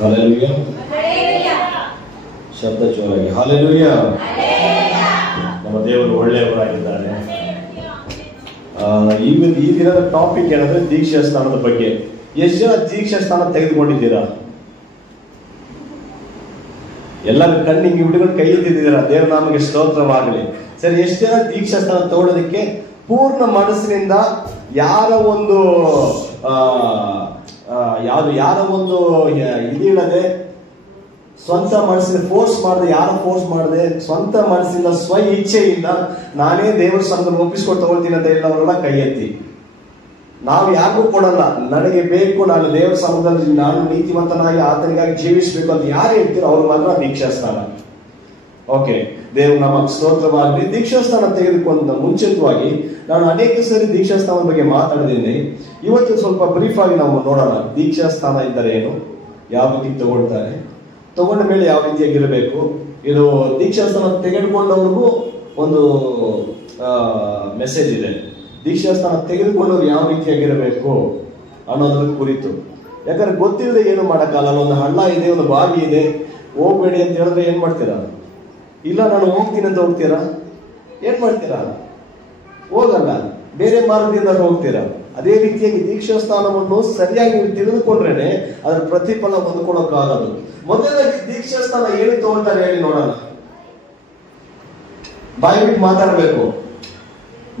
Hallelujah. ಶಬ್ದ ಜೋರಾಗಿ hallelujah. ನಮ್ಮ ದೇವರು ಒಳ್ಳೆಯವರಾಗಿದ್ದಾರೆ. ಈ ದಿನದ ಟಾಪಿಕ್ ಏನಂದ್ರೆ ದೀಕ್ಷಾ ಸ್ಥಾನದ ಬಗ್ಗೆ. ಎಷ್ಟು ಜನ ದೀಕ್ಷಾ ಸ್ಥಾನ ತೆಗೆದುಕೊಂಡಿದ್ದೀರಾ? ಎಲ್ಲರೂ ಕಣ್ಣಿಗೆ ಬಿಡುಗಡೆ ಕೈ ಎತ್ತಿದ್ದೀರಾ? ದೇವರ ನಾಮಕ್ಕೆ ಸ್ತೋತ್ರವಾಗಲಿ. ಸರಿ, ಎಷ್ಟು ಜನ ದೀಕ್ಷಾ ಸ್ಥಾನ ತಗೊಳ್ಳೋದಕ್ಕೆ ಪೂರ್ಣ ಮನಸ್ಸಿನಿಂದ ಯಾರ ಒಂದು ಇದಿಲ್ಲದೆ, ಸ್ವಂತ ಮನಸ್ಸಿನ ಫೋರ್ಸ್ ಮಾಡದೆ, ಯಾರು ಫೋರ್ಸ್ ಮಾಡದೆ, ಸ್ವಂತ ಮನಸ್ಸಿಂದ ಸ್ವ ಇಚ್ಛೆಯಿಂದ ನಾನೇ ದೇವರ ಸಮ್ಮುಖದಲ್ಲಿ ಒಪ್ಪಿಸ್ಕೊಂಡು ತಗೊಳ್ತೀನಿ ಅಂತ ಹೇಳೋರೆಲ್ಲ ಕೈ ಎತ್ತಿ. ನಾವು ಯಾರಿಗೂ ಕೊಡಲ್ಲ. ನನಗೆ ಬೇಕು, ನಾನು ದೇವರ ಸಮ್ಮುಖದಲ್ಲಿ ನಾನು ನೀತಿವಂತನಾಗಿ ಆತನಿಗಾಗಿ ಜೀವಿಸಬೇಕು ಅಂತ ಯಾರು ಹೇಳ್ತೀರೋ ಅವ್ರು ಮಾತ್ರ ದೀಕ್ಷಾ ಸ್ಥಾನ. ಓಕೆ, ದೇವರು ನಮಗೆ ಸ್ತೋತ್ರವಾಗಲಿ. ದೀಕ್ಷಾ ಸ್ಥಾನ ತೆಗೆದುಕೊಂಡ ಮುಂಚಿತವಾಗಿ ನಾನು ಅನೇಕ ಸರಿ ದೀಕ್ಷಾ ಸ್ಥಾನದ ಬಗ್ಗೆ ಮಾತಾಡಿದ್ದೀನಿ. ಇವತ್ತು ಸ್ವಲ್ಪ ಬ್ರೀಫ್ ಆಗಿ ನಾವು ನೋಡೋಣ. ದೀಕ್ಷಾ ಸ್ಥಾನ ಇದ್ದರೆ ಏನು, ಯಾವ ರೀತಿ ತಗೊಳ್ತಾರೆ, ತಗೊಂಡ ಮೇಲೆ ಯಾವ ರೀತಿಯಾಗಿರಬೇಕು. ಇದು ದೀಕ್ಷಾ ಸ್ಥಾನ ತೆಗೆದುಕೊಂಡವ್ರಿಗೂ ಒಂದು ಮೆಸೇಜ್ ಇದೆ. ದೀಕ್ಷಾ ಸ್ಥಾನ ತೆಗೆದುಕೊಂಡವ್ರು ಯಾವ ರೀತಿಯಾಗಿರಬೇಕು ಅನ್ನೋದ್ರ ಕುರಿತು. ಯಾಕಂದ್ರೆ ಗೊತ್ತಿಲ್ಲದೆ ಏನು ಮಾಡೋಕ್ಕಾಗಲ್ಲ. ಒಂದು ಹಳ್ಳ ಇದೆ, ಒಂದು ಬಾವಿ ಇದೆ, ಹೋಗ್ಬೇಡಿ ಅಂತ ಹೇಳಿದ್ರೆ ಏನ್ ಮಾಡ್ತೀರಾ? ಇಲ್ಲ ನಾನು ಹೋಗ್ತೀನಿ ಅಂತ ಹೋಗ್ತೀರಾ? ಏನ್ ಮಾಡ್ತೀರಾ? ಹೋಗಲ್ಲ, ಬೇರೆ ಮಾರ್ಗದಿಂದ ಹೋಗ್ತೀರಾ. ಅದೇ ರೀತಿಯಾಗಿ ದೀಕ್ಷಾ ಸ್ಥಾನವನ್ನು ಸರಿಯಾಗಿ ನೀವು ತಿಳಿದುಕೊಂಡ್ರೇನೆ ಅದರ ಪ್ರತಿಫಲ ಹೊಂದ್ಕೊಳ್ಳೋಕ್ಕಾಗದು. ಮೊದಲಾಗಿ ದೀಕ್ಷಾ ಸ್ಥಾನ ಏನು ತಗೊಳ್ತಾರೆ ಹೇಳಿ ನೋಡೋಣ. ಬಾಯಿ ಬಿಟ್ಟು ಮಾತಾಡಬೇಕು.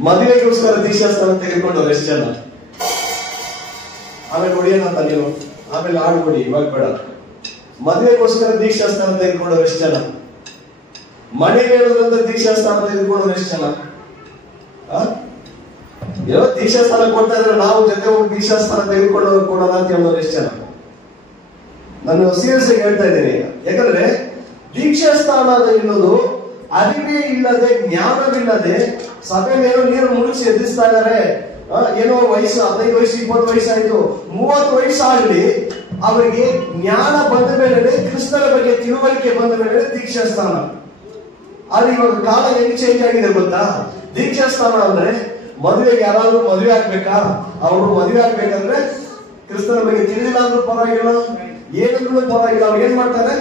ಮದುವೆಗೋಸ್ಕರ ದೀಕ್ಷಾ ಸ್ಥಾನ ತೆಗೆದುಕೊಂಡವ್ರು ಎಷ್ಟು ಜನ? ಆಮೇಲೆ ಹೊಡಿಯೋಣಂತ ನೀವು, ಆಮೇಲೆ ಆಡ್ಕೊಡಿ, ಇವಾಗ ಬೇಡ. ಮದುವೆಗೋಸ್ಕರ ದೀಕ್ಷಾ ಸ್ಥಾನ ತೆಗೆದುಕೊಂಡವ್ರು ಎಷ್ಟು ಜನ? ಮನೆ ಹೇಳೋದ್ರಿಂದ ದೀಕ್ಷಾ ಸ್ಥಾನ ತೆಗೆದುಕೊಂಡವ್ರು ಎಷ್ಟು ಜನ? ಏನೋ ದೀಕ್ಷಾ ಸ್ಥಾನ ಕೊಡ್ತಾ ಇದ್ರೆ ನಾವು ಜೊತೆ ಹೋಗಿ ದೀಕ್ಷಾ ಸ್ಥಾನ ತೆಗೆದುಕೊಂಡು ಕೊಡೋಣ ಅಂತ ಹೇಳೋರು ಎಷ್ಟು ಜನ? ನಾನು ಸೀರಿಯಸ್ ಆಗಿ ಹೇಳ್ತಾ ಇದ್ದೀನಿ. ಯಾಕಂದ್ರೆ ದೀಕ್ಷಾ ಸ್ಥಾನ ಎನ್ನುವುದು ಅರಿವೇ ಇಲ್ಲದೆ, ಜ್ಞಾನವಿಲ್ಲದೆ ಸಭೆಯಲ್ಲೇನೋ ನೀರು ಮುಳುಗಿಸಿ ಎದುರಿಸ್ತಾ ಇದ್ದಾರೆ. ಏನೋ ವಯಸ್ಸು 15 ವಯಸ್ಸು 20 ವಯಸ್ಸಾಯ್ತು, 30 ವಯಸ್ಸಾಗಲಿ, ಅವರಿಗೆ ಜ್ಞಾನ ಬಂದ ಮೇಲೆ, ಕ್ರಿಸ್ತನ ಬಗ್ಗೆ ತಿಳುವಳಿಕೆ ಬಂದ ಮೇಲೆ ದೀಕ್ಷಾ ಸ್ಥಾನ. ಆದ್ರೆ ಇವಾಗ ಕಾಲ ಹೆಂಗ್ ಚೇಂಜ್ ಆಗಿದೆ ಗೊತ್ತಾ? ದೀಕ್ಷಾ ಸ್ಥಾನ ಅಂದ್ರೆ ಮದುವೆಗೆ ಯಾರಾದ್ರೂ ಮದುವೆ ಆಗ್ಬೇಕಾ? ಅವರು ಮದುವೆ ಆಗ್ಬೇಕಂದ್ರೆ ಕ್ರಿಸ್ತನ ಬಗ್ಗೆ ತಿಳಿದಿಲ್ಲ ಅಂದ್ರೂ ಪರವಾಗಿಲ್ಲ, ಏನಂದ್ರೂ ಪರವಾಗಿಲ್ಲ, ಅವ್ರು ಏನ್ ಮಾಡ್ತಾರೆ?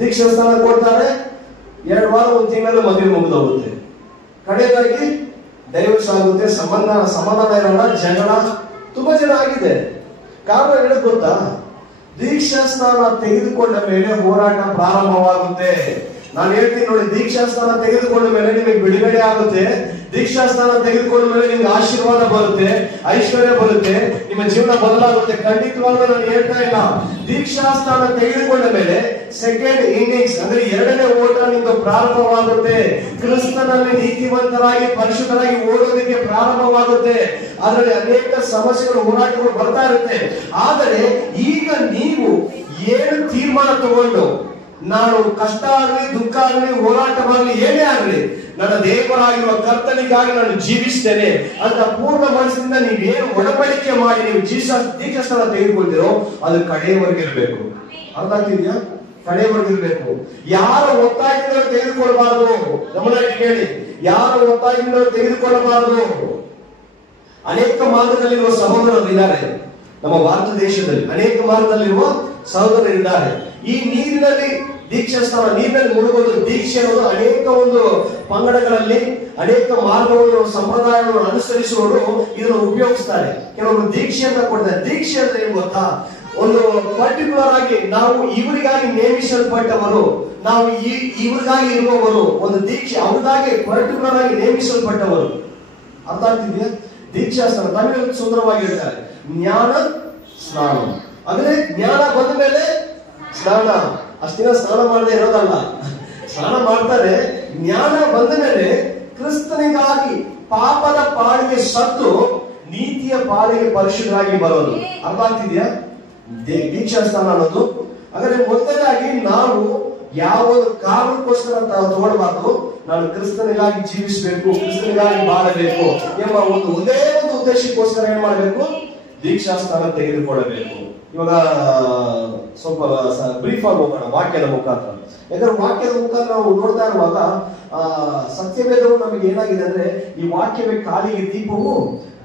ದೀಕ್ಷಾ ಸ್ಥಾನ ಕೊಡ್ತಾರೆ. 2 ವಾರ 1 ತಿಂಗಳಲ್ಲಿ ಮದುವೆ ಮುಗಿದೋಗುತ್ತೆ. ಕಡೆಯದಾಗಿ ಡೈವರ್ಸ್ ಆಗುತ್ತೆ, ಸಮಾಧಾನ ಇರಲ್ಲ, ಜಗಳ ತುಂಬಾ ಜನ ಆಗಿದೆ. ಕಾರಣ ಹೇಳೋದು ಗೊತ್ತಾ? ದೀಕ್ಷಾ ಸ್ಥಾನ ತೆಗೆದುಕೊಂಡ ಮೇಲೆ ಹೋರಾಟ ಪ್ರಾರಂಭವಾಗುತ್ತೆ. ನಾನು ಹೇಳ್ತೀನಿ ನೋಡಿ, ದೀಕ್ಷಾ ಸ್ಥಾನ ತೆಗೆದುಕೊಂಡ ಮೇಲೆ ನಿಮಗೆ ಬಿಡುಗಡೆ ಆಗುತ್ತೆ. ದೀಕ್ಷಾ ಸ್ಥಾನ ತೆಗೆದುಕೊಂಡ ಮೇಲೆ ನಿಮ್ಗೆ ಆಶೀರ್ವಾದ ಬರುತ್ತೆ, ಐಶ್ವರ್ಯ ಬರುತ್ತೆ, ನಿಮ್ಮ ಜೀವನ ಬದಲಾಗುತ್ತೆ. ಖಂಡಿತವಾಗ್ಲೂ ನಾನು ಹೇಳ್ತಾ ಇಲ್ಲ. ದೀಕ್ಷಾ ಸ್ಥಾನ ತೆಗೆದುಕೊಂಡ ಮೇಲೆ ಸೆಕೆಂಡ್ ಇನ್ನಿಂಗ್ಸ್ ಅಂದ್ರೆ 2ನೇ ಓಟ ನಿಮ್ಗೆ ಪ್ರಾರಂಭವಾಗುತ್ತೆ. ಕ್ರಿಸ್ತನಲ್ಲಿ ನೀತಿವಂತರಾಗಿ ಪರಿಶುದ್ಧರಾಗಿ ಓಡೋದಕ್ಕೆ ಪ್ರಾರಂಭವಾಗುತ್ತೆ. ಅದರಲ್ಲಿ ಅನೇಕ ಸಮಸ್ಯೆಗಳು, ಹೋರಾಟಗಳು ಬರ್ತಾ ಇರುತ್ತೆ. ಆದರೆ ಈಗ ನೀವು ಏನು ತೀರ್ಮಾನ ತಗೊಂಡು, ನಾನು ಕಷ್ಟ ಆಗಲಿ, ದುಃಖ ಆಗಲಿ, ಹೋರಾಟವಾಗಲಿ, ಏನೇ ಆಗಲಿ, ನನ್ನ ದೇವರಾಗಿರುವ ಕರ್ತನಿಗಾಗಿ ನಾನು ಜೀವಿಸ್ತೇನೆ ಅಂತ ಪೂರ್ಣ ಮನಸ್ಸಿನಿಂದ ನೀವೇನು ಒಡಂಬಡಿಕೆ ಮಾಡಿ ನೀವು ದೀಕ್ಷಾ ಸ್ಥಾನ ತೆಗೆದುಕೊಳ್ತೀರೋ ಅದು ಕಡೆಯವರೆಗಿರ್ಬೇಕು. ಅರ್ಥ ಆಗ್ತಿದ್ಯಾ? ಕಡೆಯವರೆಗಿರ್ಬೇಕು. ಯಾರ ಒತ್ತಾಯದಿಂದ ತೆಗೆದುಕೊಳ್ಳಬಾರದು. ಗಮನವಾಗಿ ಕೇಳಿ, ಯಾರ ಒತ್ತಾಯದಿಂದ ತೆಗೆದುಕೊಳ್ಳಬಾರದು. ಅನೇಕ ಮಾರ್ಗದಲ್ಲಿರುವ ಸಹೋದರರಿದ್ದಾರೆ. ನಮ್ಮ ಭಾರತ ದೇಶದಲ್ಲಿ ಅನೇಕ ಮಾರ್ಗದಲ್ಲಿರುವ ಸಹೋದರರಿದ್ದಾರೆ. ಈ ನೀರಿನಲ್ಲಿ ದೀಕ್ಷಾ ಸ್ಥಾನ, ನೀರಿನಲ್ಲಿ ಮುಳುಗೋದು, ದೀಕ್ಷೆ ಅನ್ನೋದು ಅನೇಕ ಒಂದು ಪಂಗಡಗಳಲ್ಲಿ ಅನೇಕ ಮಾರ್ಗಗಳು, ಸಂಪ್ರದಾಯಗಳನ್ನು ಅನುಸರಿಸುವವರು ಇದನ್ನು ಉಪಯೋಗಿಸ್ತಾರೆ. ಕೆಲವರು ದೀಕ್ಷೆ ಅಂತ ಕೊಡ್ತಾರೆ. ದೀಕ್ಷೆ ಅಂದ್ರೆ ಏನು ಗೊತ್ತಾ? ಒಂದು ಪರ್ಟಿಕ್ಯುಲರ್ ಆಗಿ ನಾವು ಇವರಿಗಾಗಿ ನೇಮಿಸಲ್ಪಟ್ಟವರು, ನಾವು ಇವರಿಗಾಗಿ ಇರುವವರು, ಒಂದು ದೀಕ್ಷೆ ಅವ್ರಿಗಾಗಿ ಪರ್ಟಿಕ್ಯುಲರ್ ಆಗಿ ನೇಮಿಸಲ್ಪಟ್ಟವರು. ಅರ್ಥ ಆಗ್ತಿದ್ಯಾ? ದೀಕ್ಷಾ ಸ್ಥಾನ ತಮಿಳಲ್ಲಿ ಸುಂದರವಾಗಿ ಹೇಳ್ತಾರೆ, ಜ್ಞಾನ ಸ್ನಾನ. ಅಂದ್ರೆ ಜ್ಞಾನ ಬಂದ ಮೇಲೆ ಸ್ನಾನ. ಅಷ್ಟಿನ ಸ್ನಾನ ಮಾಡದೆ ಇರೋದಲ್ಲ, ಸ್ನಾನ ಮಾಡ್ತಾರೆ. ಜ್ಞಾನ ಬಂದ ಮೇಲೆ ಕ್ರಿಸ್ತನಿಗಾಗಿ ಪಾಪದ ಪಾಲಿಗೆ ಸತ್ತು ನೀತಿಯ ಪಾಲಿಗೆ ಪರಿಶುದ್ಧರಾಗಿ ಬರೋದು. ಅರ್ಥ ಆಗ್ತಿದ್ಯಾ? ದೀಕ್ಷಾ ಸ್ಥಾನ ಅನ್ನೋದು. ಹಾಗಾದ್ರೆ ಮೊದಲಾಗಿ ನಾವು ಯಾವ ಕಾರಣಕ್ಕೋಸ್ಕರ ತಗೊಳ್ಬಾರ್ದು. ನಾನು ಕ್ರಿಸ್ತನಿಗಾಗಿ ಜೀವಿಸಬೇಕು, ಕ್ರಿಸ್ತನಿಗಾಗಿ ಬಾಳಬೇಕು ಎಂಬ ಒಂದೇ ಒಂದು ಉದ್ದೇಶಕ್ಕೋಸ್ಕರ ಏನ್ ಮಾಡಬೇಕು? ದೀಕ್ಷಾ ಸ್ಥಾನ ತೆಗೆದುಕೊಳ್ಳಬೇಕು. ಇವಾಗ ಸ್ವಲ್ಪ ಬ್ರೀಫ್ ಆಗಿ ಹೋಗೋಣ ವಾಕ್ಯದ ಮುಖಾಂತರ. ಯಾಕಂದ್ರೆ ವಾಕ್ಯದ ಮುಖಾಂತರ ನಾವು ನೋಡ್ತಾ ಇರುವಾಗ ಸತ್ಯವೇದವು ನಮಗೆ ಏನಾಗಿದೆ ಅಂದ್ರೆ, ಈ ವಾಕ್ಯವೇ ಕಾಲಿಗೆ ದೀಪವು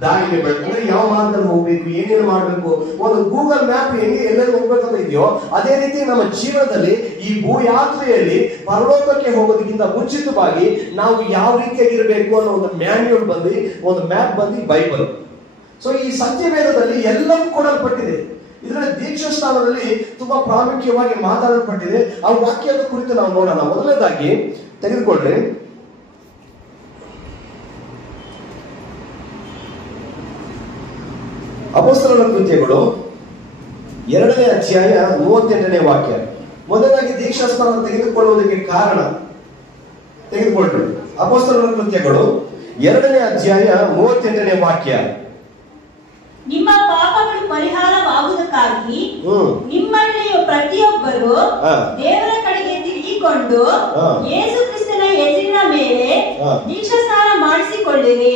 ದಾರಿಗೆ ಬೆಳಕಂದ್ರೆ ಯಾವ ಮಾರ್ಗದಲ್ಲಿ ಹೋಗ್ಬೇಕು, ಏನೇನು ಮಾಡ್ಬೇಕು, ಒಂದು ಗೂಗಲ್ ಮ್ಯಾಪ್ ಹೆಂಗೆ ಎಲ್ಲರೂ ಹೋಗ್ಬೇಕಂತ ಇದೆಯೋ ಅದೇ ರೀತಿ ನಮ್ಮ ಜೀವನದಲ್ಲಿ ಈ ಭೂಯಾತ್ರೆಯಲ್ಲಿ ಪರಲೋಕಕ್ಕೆ ಹೋಗೋದಕ್ಕಿಂತ ಮುಂಚಿತವಾಗಿ ನಾವು ಯಾವ ರೀತಿಯಾಗಿರ್ಬೇಕು ಅನ್ನೋ ಒಂದು ಮ್ಯಾನ್ಯೂಲ್ ಬಂದು, ಒಂದು ಮ್ಯಾಪ್ ಬಂದು ಬೈಬಲ್. ಸೊ ಈ ಸತ್ಯವೇದದಲ್ಲಿ ಎಲ್ಲವೂ ಕೊಡಲ್ಪಟ್ಟಿದೆ. ಇದರಲ್ಲಿ ದೀಕ್ಷಾ ಸ್ಥಾನದಲ್ಲಿ ತುಂಬಾ ಪ್ರಾಮುಖ್ಯವಾಗಿ ಮಾತಾಡಲ್ಪಟ್ಟಿದೆ. ಆ ವಾಕ್ಯದ ಕುರಿತು ನಾವು ನೋಡೋಣ. ಮೊದಲನೇದಾಗಿ ತೆಗೆದುಕೊಂಡ್ರೆ ಅಪೊಸ್ತಲರ ಕೃತ್ಯಗಳು 2ನೇ ಅಧ್ಯಾಯ 38ನೇ ವಾಕ್ಯ. ಮೊದಲಾಗಿ ದೀಕ್ಷಾಸ್ಥಾನ ತೆಗೆದುಕೊಳ್ಳುವುದಕ್ಕೆ ಕಾರಣ ತೆಗೆದುಕೊಂಡ್ರು. ಅಪೊಸ್ತಲರ ಕೃತ್ಯಗಳು 2ನೇ ಅಧ್ಯಾಯ 38ನೇ ವಾಕ್ಯ. ನಿಮ್ಮ ಪಾಪಗಳು ಪರಿಹಾರವಾಗುವುದಕ್ಕಾಗಿ ನಿಮ್ಮಲ್ಲಿಯ ಪ್ರತಿಯೊಬ್ಬರು ದೇವರ ಕಡೆಗೆ ತಿರುಗಿಕೊಂಡು ಯೇಸು ಕ್ರಿಸ್ತನ ಹೆಸರಿನ ಮೇಲೆ ದೀಕ್ಷಾಸ್ನಾನ ಮಾಡಿಸಿಕೊಳ್ಳಿರಿ.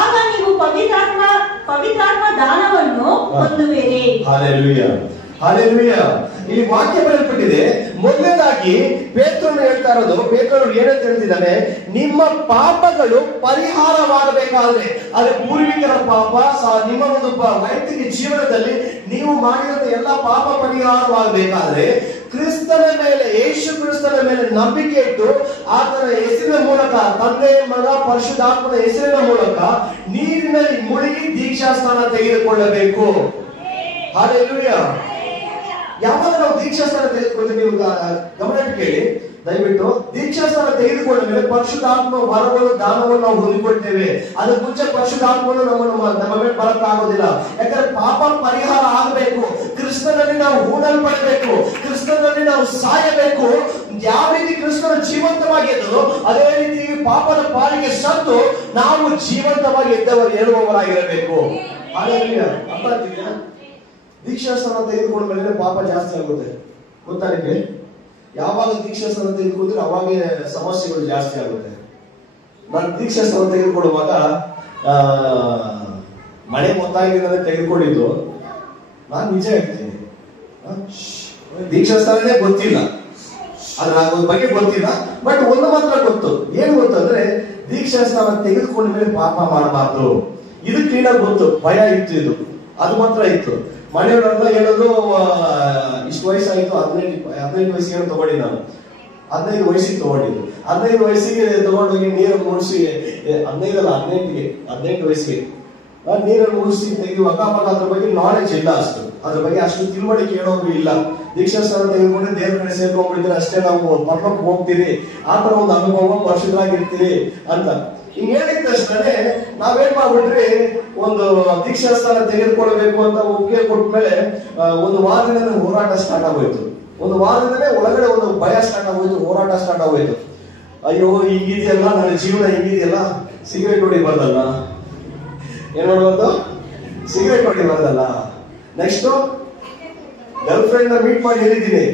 ಆಗ ನೀವು ಪವಿತ್ರಾತ್ಮ ದಾನವನ್ನು ಹೊಂದುವಿರಿ. Hallelujah, hallelujah. ಇಲ್ಲಿ ವಾಕ್ಯ ಬರೆಯಲ್ಪಟ್ಟಿದೆ. ಮೊದಲನೇದಾಗಿ ಪೇತ್ರನು ಹೇಳ್ತಾ ಇರೋದು, ಪೇತ್ರನು ಏನಂತ ಹೇಳ್ತಿದ್ದಾನೆ, ನಿಮ್ಮ ಪಾಪಗಳು ಪರಿಹಾರವಾಗಬೇಕಾದ್ರೆ, ಅದೇ ಪೂರ್ವಿಕರ ಪಾಪ, ನಿಮ್ಮ ಒಂದು ವೈಯಕ್ತಿಕ ಜೀವನದಲ್ಲಿ ನೀವು ಮಾಡಿದಂತ ಎಲ್ಲ ಪಾಪ ಪರಿಹಾರವಾಗಬೇಕಾದ್ರೆ ಕ್ರಿಸ್ತನ ಮೇಲೆ, ಯೇಸು ಕ್ರಿಸ್ತನ ಮೇಲೆ ನಂಬಿಕೆ ಇಟ್ಟು ಆತನ ಹೆಸರಿನ ಮೂಲಕ, ತಂದೆ ಮಗ ಪರಿಶುದ್ಧಾತ್ಮನ ಹೆಸರಿನ ಮೂಲಕ ನೀರಿನಲ್ಲಿ ಮುಳುಗಿ ದೀಕ್ಷಾಸ್ನಾನ ತೆಗೆದುಕೊಳ್ಳಬೇಕು. ಹಲ್ಲೆಲೂಯಾ. ಯಾವಾಗ ನಾವು ದೀಕ್ಷಾಸ್ನಾನ ತೆಗೆದುಕೊಂಡ್ರೆ, ನೀವು ಗಮನ ಕೇಳಿ ದಯವಿಟ್ಟು, ದೀಕ್ಷಾಸ್ನಾನ ತೆಗೆದುಕೊಂಡ ಮೇಲೆ ಪರಿಶುದ್ಧಾತ್ಮ ವರವನ್ನು ದಾನವನ್ನು ನಾವು ಹೊಂದಿಕೊಳ್ತೇವೆ. ಅದಕ್ಕೆ ಮುಂಚೆ ಪರಿಶುದ್ಧಾತ್ಮನು ನಮ್ಮ ಮೇಲೆ ಬರಕ್ಕಾಗೋದಿಲ್ಲ. ಯಾಕಂದ್ರೆ ಪಾಪ ಪರಿಹಾರ ಆಗಬೇಕು, ಕ್ರಿಸ್ತನಲ್ಲಿ ನಾವು ಹೂಡಲ್ಪಡಬೇಕು, ಕ್ರಿಸ್ತನಲ್ಲಿ ನಾವು ಸಾಯಬೇಕು. ಯಾವ ರೀತಿ ಕ್ರಿಸ್ತನ ಜೀವಂತವಾಗಿದ್ದೋ ಅದೇ ರೀತಿ ಪಾಪದ ಪಾಲಿಗೆ ಸತ್ತು ನಾವು ಜೀವಂತವಾಗಿ ಹೇಳುವವರಾಗಿರಬೇಕು. ಹಾಗಾಗಿ ಅರ್ಥ ಆಗ್ತಿದೆಯಾ? ದೀಕ್ಷಾಸ್ನಾನ ತೆಗೆದುಕೊಂಡ ಮೇಲೆ ಪಾಪ ಜಾಸ್ತಿ ಆಗುತ್ತೆ. ಗೊತ್ತಾ ನಿಮಗೆ? ಯಾವಾಗ ದೀಕ್ಷಾಸ್ನಾನ ತೆಗೆದುಕೊಂಡ್ರೆ ಅವಾಗೇ ಸಮಸ್ಯೆಗಳು ಜಾಸ್ತಿ ಆಗುತ್ತೆ. ನಾನು ದೀಕ್ಷಾಸ್ನಾನ ತೆಗೆದುಕೊಳ್ಳುವಾಗ ಮಳೆ ಗೊತ್ತಾಗಿದ್ದರೆ ತೆಗೆದುಕೊಂಡಿದ್ದು, ನಾನು ನಿಜ ಹೇಳ್ತೀನಿ, ದೀಕ್ಷಾಸ್ನಾನನೇ ಗೊತ್ತಿಲ್ಲ, ಅದ್ರ ಬಗ್ಗೆ ಗೊತ್ತಿಲ್ಲ. ಬಟ್ ಒಂದು ಮಾತ್ರ ಗೊತ್ತು. ಏನು ಗೊತ್ತು ಅಂದ್ರೆ, ದೀಕ್ಷಾಸ್ನಾನ ತೆಗೆದುಕೊಂಡ ಮೇಲೆ ಪಾಪ ಮಾಡಬಾರ್ದು. ಇದು ಕ್ಲೀನಾಗಿ ಗೊತ್ತು. ಭಯ ಇತ್ತು, ಇದು ಅದು ಮಾತ್ರ ಇತ್ತು. ಮನೆಯವರೆಲ್ಲ ಹೇಳೋದು, ಇಷ್ಟು ವಯಸ್ಸಾಯಿತು, 15 ವಯಸ್ಸಿಗೆ ತಗೊಂಡಿ, ನಾನು 15 ವಯಸ್ಸಿಗೆ ತಗೊಂಡಿದ್ದು. 15 ವಯಸ್ಸಿಗೆ ತಗೊಂಡೋಗಿ ನೀರು ಮುಡಿಸಿ, 18 ವಯಸ್ಸಿಗೆ ನೀರನ್ನು ಮುಡಿಸಿ ತೆಗೆಯುವಾಗ ಅದ್ರ ಬಗ್ಗೆ ನಾಲೆಜ್ ಇಲ್ಲ, ಅದ್ರ ಬಗ್ಗೆ ಅಷ್ಟು ತಿಳುವಳಿಕೆ ಹೇಳೋರು ಇಲ್ಲ. ದೀಕ್ಷಾಸ್ನಾನ ತೆಗೆದುಕೊಂಡ್ರೆ ದೇವ್ರ ಕಡೆ ಸೇರ್ಕೊಂಡ್ಬಿಟ್ಟಿದ್ರೆ ಅಷ್ಟೇ ನಾವು ಪರ್ಲೋಕಕ್ಕೆ ಹೋಗ್ತೀವಿ, ಆತರ ಒಂದು ಅನುಭವ, ಪರಿಶುದ್ಧರಾಗಿರ್ತೀವಿ ಅಂತ ಹಿಂಗ್ ಹೇಳಿದ ತಕ್ಷಣ ನಾವೇನ್ ಮಾಡ್ಬಿಟ್ರಿ, ಒಂದು ದೀಕ್ಷಾಸ್ನಾನ ತೆಗೆದುಕೊಳ್ಬೇಕು ಅಂತ ಒಪ್ಪಿಗೆ ಕೊಟ್ಮೇಲೆ ಒಂದು ವಾರದಿಂದ ಹೋರಾಟ ಸ್ಟಾರ್ಟ್ ಆಗೋಯ್ತು. ಒಂದು ವಾರದಿಂದಲೇ ಒಳಗಡೆ ಒಂದು ಭಯ ಸ್ಟಾರ್ಟ್ ಆಗೋಯ್ತು, ಹೋರಾಟ ಸ್ಟಾರ್ಟ್ ಆಗೋಯ್ತು. ಅಯ್ಯೋ ಹಿಂಗಿದೆಯಲ್ಲ, ನನ್ನ ಜೀವನ ಹಿಂಗಿದೆಯಲ್ಲ, ಸಿಗರೇಟ್ ಹೊಡಿಬಾರ್ದಲ್ಲ, ಏನ್ ಮಾಡ್ಬಾರ್ದು, ಸಿಗರೇಟ್ ಹೊಡಿಬಾರ್ದಲ್ಲ. ನೆಕ್ಸ್ಟ್ ಗರ್ಲ್ ಫ್ರೆಂಡ್ ಮೀಟ್ ಮಾಡಿ ಹೇಳಿದ್ದೀನಿ,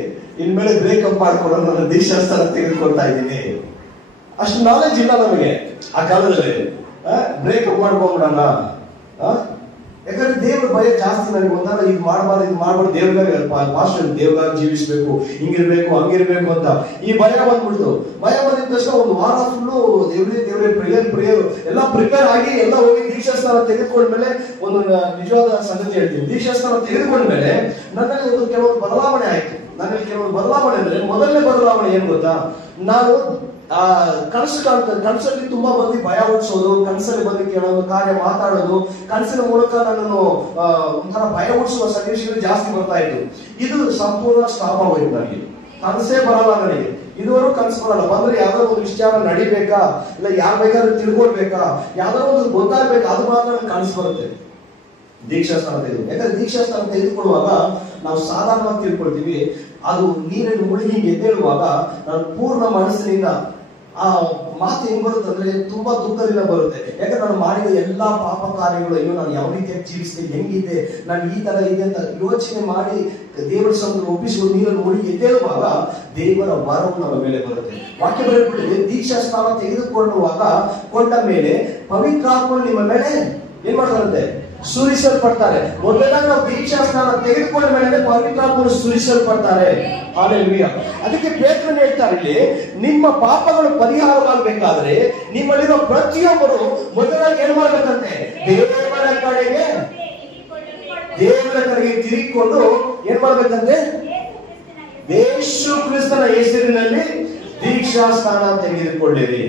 ಇನ್ಮೇಲೆ ಬ್ರೇಕಪ್ ಮಾಡ್ಕೊಂಡು ನನ್ನ ದೀಕ್ಷಾಸ್ನಾನ ತೆಗೆದುಕೊಳ್ತಾ ಇದ್ದೀನಿ. ಅಷ್ಟು ನಾಲೆಜ್ ಇಲ್ಲ ನಮಗೆ ಆ ಕಾಲದಲ್ಲಿ. ಬ್ರೇಕಪ್ ಮಾಡ್ಕೊಂಡ್ಬಿಡೋಣ, ಯಾಕಂದ್ರೆ ದೇವ್ರ ಭಯ ಜಾಸ್ತಿ. ನನಗೆ ಒಂದಲ್ಲ ಇದು ಮಾಡ್ಬಾರ್ದು ದೇವ್ರಿಗಾಗಿ ಜೀವಿಸ್ಬೇಕು, ಹಿಂಗಿರ್ಬೇಕು ಹಂಗಿರ್ಬೇಕು ಅಂತ ಈ ಭಯ ಬಂದ್ಬಿಡ್ತು. ಭಯ ಬಂದಿದ ತಕ್ಷಣ ಒಂದು ವಾರ ಫುಲ್ಲು ದೇವ್ರೇ ಪ್ರೇಯರ್ ಎಲ್ಲ ಪ್ರಿಪೇರ್ ಆಗಿ ಎಲ್ಲ ಹೋಗಿ ದೀಕ್ಷಾಸ್ನಾನ ತೆಗೆದುಕೊಂಡ್ಮೇಲೆ ಒಂದು ನಿಜವಾದ ಸಂಗತಿ ಹೇಳ್ತೀನಿ. ದೀಕ್ಷಾಸ್ನಾನ ತೆಗೆದುಕೊಂಡ್ಮೇಲೆ ನನ್ನಲ್ಲಿ ಒಂದು ಕೆಲವೊಂದು ಬದಲಾವಣೆ ಆಯ್ತು. ನನ್ನಲ್ಲಿ ಕೆಲವೊಂದು ಬದಲಾವಣೆ ಅಂದ್ರೆ, ಮೊದಲನೇ ಬದಲಾವಣೆ ಏನ್ ಗೊತ್ತಾ, ನಾನು ಕನಸಲ್ಲಿ ತುಂಬಾ ಮಂದಿ ಭಯ ಹುಟ್ಟಿಸೋದು, ಕನಸಲ್ಲಿ ಬಂದು ಕೆಲವೊಂದು ಕಾರ್ಯ ಮಾತಾಡೋದು, ಕನಸಿನ ಮೂಲಕ ನನ್ನನ್ನು ಒಂಥರ ಭಯ ಹುಟ್ಟಿಸುವ ಸನ್ನಿವೇಶಗಳು ಜಾಸ್ತಿ ಬರ್ತಾ ಇತ್ತು. ಇದು ಸಂಪೂರ್ಣ ಸ್ಟಾಪ್ ಆಗೋಯ್ತು. ನನಗೆ ಕನಸೇ ಬರಲ್ಲ. ನನಗೆ ಇದುವರೆಗೂ ಕನಸು ಬರಲ್ಲ. ಬಂದ್ರೆ ಯಾವ್ದೋ ಒಂದು ವಿಚಾರ ನಡಿಬೇಕಾ, ಇಲ್ಲ ಯಾರು ಬೇಕಾದ್ರೂ ತಿಳ್ಕೊಳ್ಬೇಕಾ, ಯಾವ್ದೋ ಒಂದು ಗೊತ್ತಾಗ್ಬೇಕಾ, ಅದು ಮಾತ್ರ ನನಗೆ ಕನಸು ಬರುತ್ತೆ. ದೀಕ್ಷಾಸ್ನಾನ ಯಾಕಂದ್ರೆ ದೀಕ್ಷಾಸ್ನಾನ ತೆಗೆದುಕೊಳ್ಳುವಾಗ ನಾವು ಸಾಧಾರಣವಾಗಿ ತಿಳ್ಕೊಳ್ತೀವಿ. ಅದು ನೀರನ್ನು ಮುಳುಗಿ ಎದ್ದೇಳುವಾಗ ನಾನು ಪೂರ್ಣ ಮನಸ್ಸಿನಿಂದ ಆ ಮಾತು ಹೆಂಗ್ ಬರುತ್ತೆ ಅಂದ್ರೆ ತುಂಬಾ ದುಃಖದಿಂದ ಬರುತ್ತೆ. ಯಾಕಂದ್ರೆ ನಾನು ಮಾಡಿದ ಎಲ್ಲಾ ಪಾಪ ಕಾರ್ಯಗಳು, ಅಯ್ಯೋ ನಾನು ಯಾವ ರೀತಿಯಾಗಿ ಜೀವಿಸಿದೆ, ಹೆಂಗಿದ್ದೆ, ನಾನು ಈ ತರ ಇದೆ ಅಂತ ಯೋಚನೆ ಮಾಡಿ ದೇವರ ಸಮ್ಮುಖ ಒಪ್ಪಿಸುವ ನೀರನ್ನು ಮುಳುಗಿ ಎದ್ದೇಳುವಾಗ ದೇವರ ವರವು ನಮ್ಮ ಮೇಲೆ ಬರುತ್ತೆ. ವಾಕ್ಯ ಬರೆಯಲ್ಪಟ್ಟಿದೆ, ದೀಕ್ಷಾಸ್ನಾನ ತೆಗೆದುಕೊಳ್ಳುವಾಗ ಕೊಂಡ ಮೇಲೆ ಪವಿತ್ರಾತ್ಮನು ನಿಮ್ಮ ಮೇಲೆ ಏನ್ ಮಾಡ್ತಾರಂತೆ, ಸುರಿಸಲ್ಪಡ್ತಾರೆ. ಮೊದಲಾಗಿ ನಾವು ದೀಕ್ಷಾಸ್ನಾನ ತೆಗೆದುಕೊಂಡ ಮೇಲೆ ಪವಿತ್ರಾತ್ಮನು ಸುರಿಸಲ್ಪಡ್ತಾರೆ. ಹಲ್ಲೆಲೂಯಾ. ಅದಕ್ಕೆ ಪೇತ್ರನು ಹೇಳ್ತಾರೆ ಇಲ್ಲಿ, ನಿಮ್ಮ ಪಾಪಗಳು ಪರಿಹಾರವಾಗಬೇಕಾದ್ರೆ ನಿಮ್ಮಲ್ಲಿರೋ ಪ್ರತಿಯೊಬ್ಬರು ಮೊದಲಾಗಿ ಏನ್ ಮಾಡ್ಬೇಕಂತೆ, ದೇವರ ಕಡೆಗೆ ತಿರುಗಿಕೊಂಡು ಏನ್ ಮಾಡ್ಬೇಕಂದ್ರೆ ಯೇಸು ಕ್ರಿಸ್ತನ ಹೆಸರಿನಲ್ಲಿ ದೀಕ್ಷಾ ಸ್ಥಾನ ತೆಗೆದುಕೊಳ್ಳಿರಿ.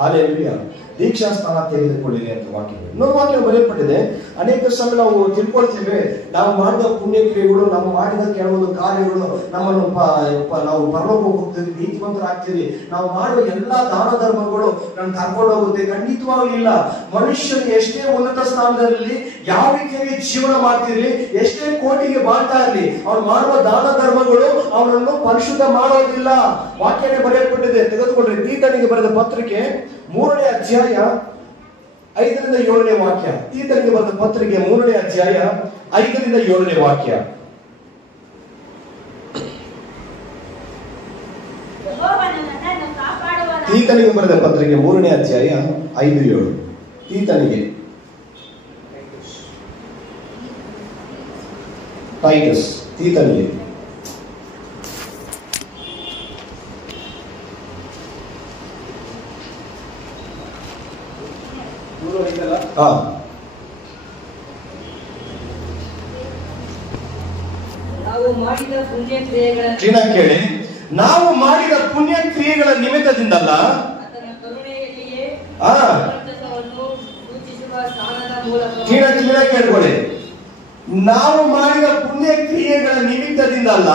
ಹಾಲೆಲೂಯಾ. ದೀಕ್ಷಾ ಸ್ಥಾನ ತೆಗೆದುಕೊಳ್ಳಿರಿ ಅಂತ ವಾಕ್ಯ. ಇನ್ನೊಂದು ವಾಕ್ಯ ಬರೆಯಲ್ಪಟ್ಟಿದೆ. ಅನೇಕ ಸಲ ನಾವು ತಿಳ್ಕೊಳ್ತೇವೆ, ನಾವು ಮಾಡಿದ ಪುಣ್ಯ ಕ್ರಿಯೆಗಳು, ನಾವು ಮಾಡಿದ ಕೆಲವೊಂದು ಕಾರ್ಯಗಳು ನಮ್ಮನ್ನು ನಾವು ಪರಲೋಕಕ್ಕೆ ಹೋಗ್ತೀವಿ, ನೀತಿವಂತರಾಗ್ತೀವಿ, ನಾವು ಮಾಡುವ ಎಲ್ಲಾ ದಾನ ಧರ್ಮಗಳು ನಮ್ಗೆ ಕರ್ಕೊಂಡು ಹೋಗುತ್ತೆ. ಖಂಡಿತವಾಗ್ಲೂ ಇಲ್ಲ. ಮನುಷ್ಯರು ಎಷ್ಟೇ ಉನ್ನತ ಸ್ಥಾನದಲ್ಲಿ ಯಾವ ರೀತಿಯಾಗಿ ಜೀವನ ಮಾಡ್ತಿರ್ಲಿ, ಎಷ್ಟೇ ಕೋಟಿಗೆ ಬಾಳ್ತಾ ಇರ್ಲಿ, ಅವ್ನು ಮಾಡುವ ದಾನ ಧರ್ಮಗಳು ಅವನನ್ನು ಪರಿಶುದ್ಧ ಮಾಡೋದಿಲ್ಲ. ವಾಕ್ಯನೇ ಬರೆಯಲ್ಪಟ್ಟಿದೆ. ತೆಗೆದುಕೊಂಡ್ರೆ ತೀತನಿಗೆ ಬರೆದ ಪತ್ರಿಕೆ 3ನೇ ಅಧ್ಯಾಯ 5ರಿಂದ 7ನೇ ವಾಕ್ಯ. ತೀತನಿಗೆ ಬರೆದ ಪತ್ರಿಕೆ 3ನೇ ಅಧ್ಯಾಯ 5ರಿಂದ 7ನೇ ವಾಕ್ಯ. ತೀತನಿಗೆ ಬರೆದ ಪತ್ರಿಕೆ 3ನೇ ಅಧ್ಯಾಯ 5-7. ತೀತನಿಗೆ, ಟೈಟಸ್, ತೀತನಿಗೆ ಕೇಳಿ, ನಾವು ಮಾಡಿದ ಪುಣ್ಯ ಕ್ರಿಯೆಗಳ ನಿಮಿತ್ತದಿಂದಲ್ಲ, ಕೇಳ್ಕೊಳ್ಳಿ, ನಾವು ಮಾಡಿದ ಪುಣ್ಯ ಕ್ರಿಯೆಗಳ ನಿಮಿತ್ತದಿಂದಲ್ಲ,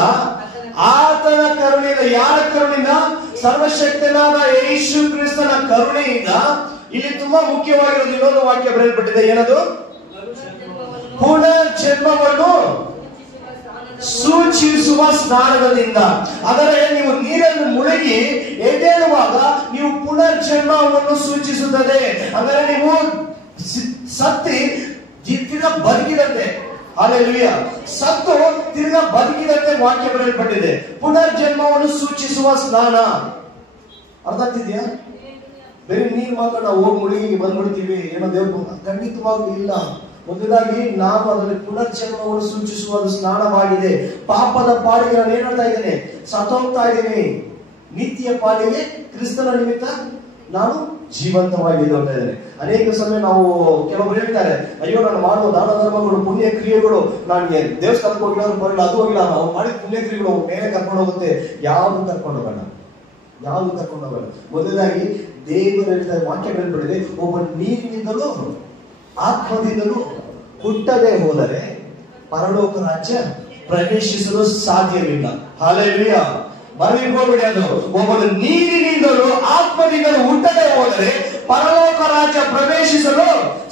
ಆತನ ಕರುಣೆಯಿಂದ. ಯಾರ ಕರುಣೆಯಿಂದ? ಸರ್ವಶಕ್ತನಾದ ಯೇಸು ಕ್ರಿಸ್ತನ ಕರುಣೆಯಿಂದ. ಇಲ್ಲಿ ತುಂಬಾ ಮುಖ್ಯವಾಗಿರೋದು ಇನ್ನೊಂದು ವಾಕ್ಯ ಬರೆಯಲ್ಪಟ್ಟಿದೆ. ಏನದು? ಪುನರ್ಜನ್ಮವನ್ನು ಸೂಚಿಸುವ ಸ್ನಾನದಿಂದ. ಆದರೆ ನೀವು ನೀರನ್ನು ಮುಳುಗಿ ಎದ್ದೇಳುವಾಗ ನೀವು ಪುನರ್ಜನ್ಮವನ್ನು ಸೂಚಿಸುತ್ತದೆ. ಅಂದರೆ ನೀವು ಸತ್ತಿ ತಿರ್ಗಾ ಬದುಕಿದಂತೆ. ಹಲ್ಲೆಲೂಯಾ. ಸತ್ತು ತಿರ್ಗಾ ಬದುಕಿದಂತೆ ವಾಕ್ಯ ಬರೆಯಲ್ಪಟ್ಟಿದೆ. ಪುನರ್ಜನ್ಮವನ್ನು ಸೂಚಿಸುವ ಸ್ನಾನ. ಅರ್ಥ ಆಗ್ತಿದ್ಯಾ? ಬೇರೆ ನೀರು ಮಾತ್ರ ನಾವು ಹೋಗಿ ಮುಳುಗಿ ಬಂದ್ಬಿಡ್ತೀವಿ ಏನೋ ದೇವ್ರು, ಖಂಡಿತವಾಗ್ಲೂ ಇಲ್ಲ. ಮೊದಲಾಗಿ ನಾವು ಅದರಲ್ಲಿ ಪುನರ್ಜನ್ಮವನ್ನು ಸೂಚಿಸುವ ಸ್ನಾನವಾಗಿದೆ. ಪಾಪದ ಪಾಡಿಗೆ ನಾನು ಏನ್ ಹೇಳ್ತಾ ಇದ್ದೇನೆ? ಸತ್ತೋಗ್ತಾ ಇದ್ದೀನಿ. ನಿತ್ಯ ಪಾಡಿಗೆ ಕ್ರಿಸ್ತನ ನಿಮಿತ್ತ ನಾನು ಜೀವಂತವಾಗಿ ನೋಡ್ತಾ ಇದ್ದೇನೆ. ಅನೇಕ ಸಮಯ ನಾವು ಕೆಲವರು ಹೇಳ್ತಾರೆ, ಅಯ್ಯೋ ನಾನು ಮಾಡುವ ದಾನ ಧರ್ಮಗಳು, ಪುಣ್ಯ ಕ್ರಿಯೆಗಳು, ನಾನು ದೇವಸ್ಥಾನಕ್ಕೆ ಹೋಗಿಲ್ಲ, ಬರಲ್ಲ, ಅದು ಹೋಗಿಲ್ಲ, ಅವ್ರು ಮಾಡಿದ ಪುಣ್ಯ ಕ್ರಿಯೆಗಳು ಮೇಲೆ ಕರ್ಕೊಂಡು ಹೋಗುತ್ತೆ. ಯಾವುದು ಕರ್ಕೊಂಡು ಹೋಗೋಣ? ಯಾವುದು ಕರ್ಕೊಂಡು ಹೋಗೋಣ? ಮೊದಲಾಗಿ ದೇವರು ಹೇಳ್ತಾರೆ, ವಾಕ್ಯ ಬೆಳೆದಿದೆ, ಒಬ್ಬ ನೀರಿನಿಂದಲೂ ಆತ್ಮದಿಂದಲೂ ಹುಟ್ಟದೆ ಹೋದರೆ ಪರಲೋಕ ರಾಜ್ಯ ಪ್ರವೇಶಿಸಲು ಸಾಧ್ಯವಿಲ್ಲ. ಹಾಲೆಲೂಯಾ. ಬರಲಿಕ್ಕೆ ಅದು ಒಬ್ಬನು ನೀರಿನಿಂದಲೂ ಆತ್ಮದಿಂದಲೂ ಹುಟ್ಟದೆ ಹೋದರೆ ಪರಲೋಕ ರಾಜ್ಯ ಪ್ರವೇಶಿಸಲು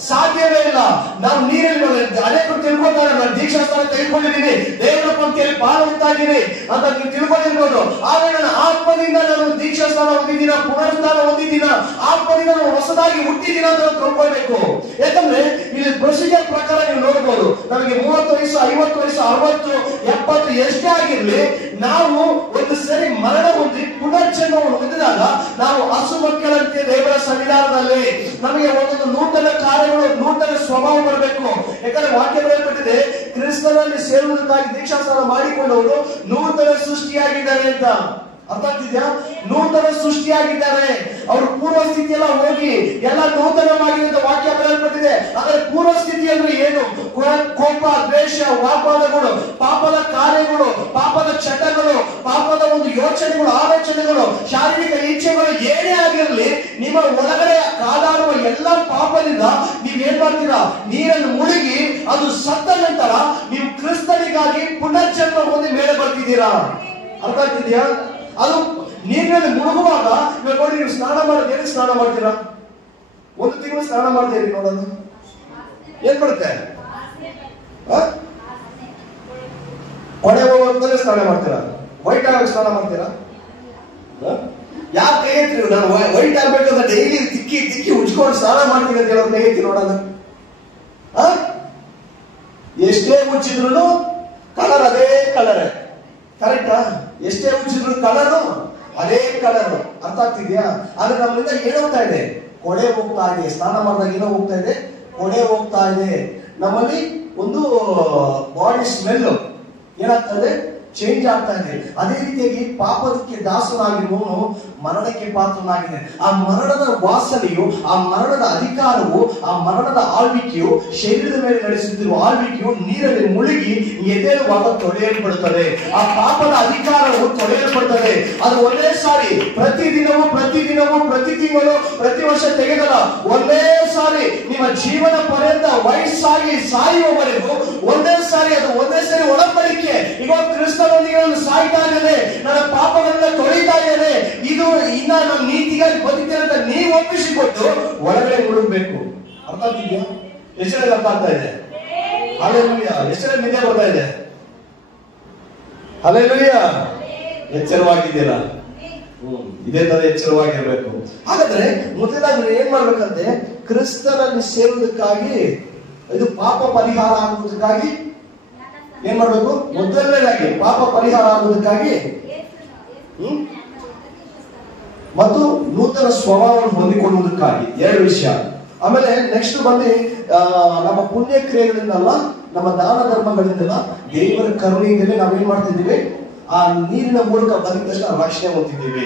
ಸಾಧ್ಯವೇ ಇಲ್ಲ. ನಾವು ನೀರಲ್ಲಿ ಅನೇಕರು ತಿಳ್ಕೊತಾರೆ, ನಾನು ದೀಕ್ಷಾ ಸ್ಥಾನ ತೆಗೆದುಕೊಂಡಿದ್ದೀನಿ, ದೇವರ ಪಂಕ್ತಿಯಲ್ಲಿ ಪಾಲು ಹೊಂದಾಗಿರಿ ಅಂತ ನೀವು ತಿಳ್ಕೊಂಡಿರ್ಬೋದು. ಆದ್ರೆ ನಾನು ಆತ್ಮದಿಂದ ನಾನು ದೀಕ್ಷಾ ಸ್ಥಾನ ಹೊಂದಿದ್ದೀನ, ಪುನರುತ್ಥಾನ ಹೊಂದಿದ್ದೀನ, ಆತ್ಮದಿಂದ ನಾನು ಹೊಸದಾಗಿ ಹುಟ್ಟಿದ್ದೀನ ಅಂತ ತಿಳ್ಕೊಳ್ಬೇಕು. ಯಾಕಂದ್ರೆ ಇಲ್ಲಿ ಪ್ರೊಸೀಜರ್ ಪ್ರಕಾರ ನೀವು ನೋಡ್ಬೋದು, ನಮಗೆ 30 ವಯಸ್ಸು, 50 ವಯಸ್ಸು, 60, 70 ಎಷ್ಟೇ ಆಗಿರ್ಲಿ, ನಾವು ಒಂದು ಸರಿ ಮರಣ ಹೊಂದಿ ಪುನರ್ಜನ್ಮವನ್ನು ಹೊಂದಿದಾಗ ನಾವು ಹಸು ಮಕ್ಕಳಂತೆ ದೇವರ ಸನ್ನಿಧಾನದಲ್ಲಿ ನಮಗೆ ಒಂದೊಂದು ನೂತನ ಕಾರ್ಯಗಳು, ನೂತನ ಸ್ವಭಾವ ಬರಬೇಕು. ಯಾಕಂದ್ರೆ ವಾಕ್ಯ ಬರೆಯಲ್ಪಟ್ಟಿದೆ, ಕ್ರಿಸ್ತನಲ್ಲಿ ಸೇರುವುದಕ್ಕಾಗಿ ದೀಕ್ಷಾಸ್ನಾನ ಮಾಡಿಕೊಂಡವರು ನೂತನ ಸೃಷ್ಟಿಯಾಗಿದ್ದಾರೆ ಅಂತ. ಅರ್ಥ ಆಗ್ತಿದ್ಯಾ? ನೂತನ ಸೃಷ್ಟಿಯಾಗಿದ್ದಾರೆ. ಅವರು ಪೂರ್ವ ಸ್ಥಿತಿಯೆಲ್ಲ ಹೋಗಿ ಎಲ್ಲ ನೂತನವಾಗಿದೆ ಅಂತ ವಾಕ್ಯ ಬರೆಯಲ್ಪಟ್ಟಿದೆ. ಆದರೆ ಪೂರ್ವ ಸ್ಥಿತಿ ಅಂದ್ರೆ ಏನು? ಕೋಪ, ದ್ವೇಷ, ವಾಗ್ವಾದಗಳು, ಪಾಪದ ಕಾರ್ಯಗಳು, ಪಾಪದ ಚಟಗಳು, ಪಾಪದ ಒಂದು ಯೋಚನೆಗಳು, ಆಲೋಚನೆಗಳು, ಶಾರೀರಿಕ ಇಚ್ಛೆಗಳು ಏನೇ ಆಗಿರಲಿ, ನಿಮ್ಮ ಒಳಗಡೆ ಕಾದಾಡುವ ಎಲ್ಲ ಪಾಪದಿಂದ ನೀವೇನ್ ಮಾಡ್ತೀರಾ? ನೀರನ್ನು ಮುಳುಗಿ ಅದು ಸತ್ತ ನಂತರ ನೀವು ಕ್ರಿಸ್ತನಿಗಾಗಿ ಪುನರ್ಜನ್ಮ ಹೊಂದಿ ಮೇಲೆ ಬರ್ತಿದ್ದೀರಾ. ಅರ್ಥ ಆಗ್ತಿದ್ಯಾ? ಅದು ನೀರಿನಲ್ಲಿ ಮುಳುಗುವಾಗ ಇವಾಗ ನೋಡಿ, ನೀವು ಸ್ನಾನ ಮಾಡೋದು ಏನಕ್ಕೆ ಸ್ನಾನ ಮಾಡ್ತೀರಾ? 1 ತಿಂಗಳು ಸ್ನಾನ ಮಾಡ್ತೀರಿ, ನೋಡೋದು ಏನ್ ಬರುತ್ತೆ? ಕೊಡೆ ಹೋಗೋದ್ಮೇಲೆ ಸ್ನಾನ ಮಾಡ್ತೀರಾ? ವೈಟ್ ಆಗಿ ಸ್ನಾನ ಮಾಡ್ತೀರಾ? ಯಾಕೆ ಕೈ ಎತ್ತಿ? ನಾನು ವೈಟ್ ಆಗ್ಬೇಕಂದ್ರೆ ಡೈಲಿ ತಿಕ್ಕಿ ತಿಕ್ಕಿ ಉಜ್ಕೊಂಡು ಸ್ನಾನ ಮಾಡ್ತೀನಿ ಅಂತ ಹೇಳೋ ಕೈ ಎತ್ತಿ ನೋಡೋದು. ಎಷ್ಟೇ ಮುಚ್ಚಿದ್ರು ಕಲರ್ ಅದೇ ಕಲರ್. ಕರೆಕ್ಟಾ? ಎಷ್ಟೇ ಉಜ್ಜಿದ್ರು ಕಲರು ಅದೇ ಕಲರ್. ಅರ್ಥ ಆಗ್ತಿದ್ಯಾ? ಆದ್ರೆ ನಮ್ಮಿಂದ ಏನಾಗ್ತಾ ಇದೆ? ಕೊಡೆ ಹೋಗ್ತಾ ಇದೆ. ಸ್ನಾನ ಮಾಡಿದಾಗ ಏನೋ ಹೋಗ್ತಾ ಇದೆ? ಕೊಡೆ ಹೋಗ್ತಾ ಇದೆ. ನಮ್ಮಲ್ಲಿ ಒಂದು ಬಾಡಿ ಸ್ಮೆಲ್ ಏನಾಗ್ತಾ ಇದೆ? ಚೇಂಜ್ ಆಗ್ತಾ ಇದೆ. ಅದೇ ರೀತಿಯಾಗಿ ಪಾಪದಕ್ಕೆ ದಾಸನಾಗಿರುವವನು ಮರಣಕ್ಕೆ ಪಾತ್ರನಾಗಿದೆ. ಆ ಮರಣದ ವಾಸನೆಯು, ಆ ಮರಣದ ಅಧಿಕಾರವು, ಆ ಮರಣದ ಆಳ್ವಿಕೆಯು, ಶರೀರದ ಮೇಲೆ ನಡೆಸುತ್ತಿರುವ ಆಳ್ವಿಕೆಯು ನೀರಲ್ಲಿ ಮುಳುಗಿ ಎದ್ದೇಳುವಾಗ ತೊಳೆಯಲ್ಪಡುತ್ತದೆ. ಆ ಪಾಪದ ಅಧಿಕಾರವು ತೊಳೆಯಲ್ಪಡುತ್ತದೆ. ಅದು ಒಂದೇ ಸಾರಿ, ಪ್ರತಿದಿನವೂ ಪ್ರತಿ ತಿಂಗಳು ಪ್ರತಿ ವರ್ಷ ತೆಗೆದಲ್ಲ, ಒಂದೇ ಸಾರಿ ನಿಮ್ಮ ಜೀವನ ಪರ್ಯಂತ ವಯಸ್ಸಾಗಿ ಸಾಯುವವರೆಗೂ ಒಂದೇ ಸಾರಿ ಒಳಪಡಿಕೆ. ಈಗ ಕ್ರಿಸ್ತನೊಂದಿಗೆ ನಾನು ಸಾಯ್ತಾ ಇದ್ದೇನೆ, ನನ್ನ ಪಾಪಗಳನ್ನ ತೊಳಿತಾ ಇದ್ದೇನೆ, ಇದು ಇನ್ನ ನಾನು ನೀತಿಗಾಗಿ ಬದುಕ್ತೇನೆ ಅಂತ ನೀವು ಒಪ್ಪಿಸಿಕೊಟ್ಟು ಒಳಗಡೆ ಮುಳುಗಬೇಕು. ಅರ್ಥ ಆಗ್ತಿದ್ಯಾ? ಎಷ್ಟರಲ್ಲಿ ಅರ್ಥ ಆಗ್ತಾ ಇದೆ? ಹಲ್ಲೆಲೂಯಾ. ಎಷ್ಟರಲ್ಲಿ ನಿದ್ದೆ ಬರ್ತಾ ಇದೆ? ಹಲ್ಲೆಲೂಯಾ. ಎಚ್ಚರವಾಗಿದ್ದೀರಾ? ಇದೇ ತರ ಎಚ್ಚರವಾಗಿರ್ಬೇಕು. ಹಾಗಾದ್ರೆ ಮೊದಲಾಗಿ ಏನ್ ಮಾಡ್ಬೇಕಂತೆ, ಕ್ರಿಸ್ತನಲ್ಲಿ ಸೇರುವುದಕ್ಕಾಗಿ, ಇದು ಪಾಪ ಪರಿಹಾರ ಆಗುವುದಕ್ಕಾಗಿ ಏನ್ ಮಾಡ್ಬೇಕು? ಮೊದಲನೇದಾಗಿ ಪಾಪ ಪರಿಹಾರ ಆಗುವುದಕ್ಕಾಗಿ ಮತ್ತು ನೂತನ ಸ್ವಭಾವವನ್ನು ಹೊಂದಿಕೊಳ್ಳುವುದಕ್ಕಾಗಿ ಎರಡು ವಿಷಯ. ಆಮೇಲೆ ನೆಕ್ಸ್ಟ್ ಬಂದು ನಮ್ಮ ಪುಣ್ಯ ಕ್ರಿಯೆಗಳಿಂದಲ್ಲ, ನಮ್ಮ ದಾನ ಧರ್ಮಗಳಿಂದಲ್ಲ, ದೇವರ ಕರುಣೆಯಿಂದಲೇ ನಾವೇನ್ ಮಾಡ್ತಿದ್ದೀವಿ, ಆ ನೀರಿನ ಮೂಲಕ ಬಂದ ತಕ್ಷಣ ರಕ್ಷಣೆ ಹೊಂದಿದ್ದೀವಿ.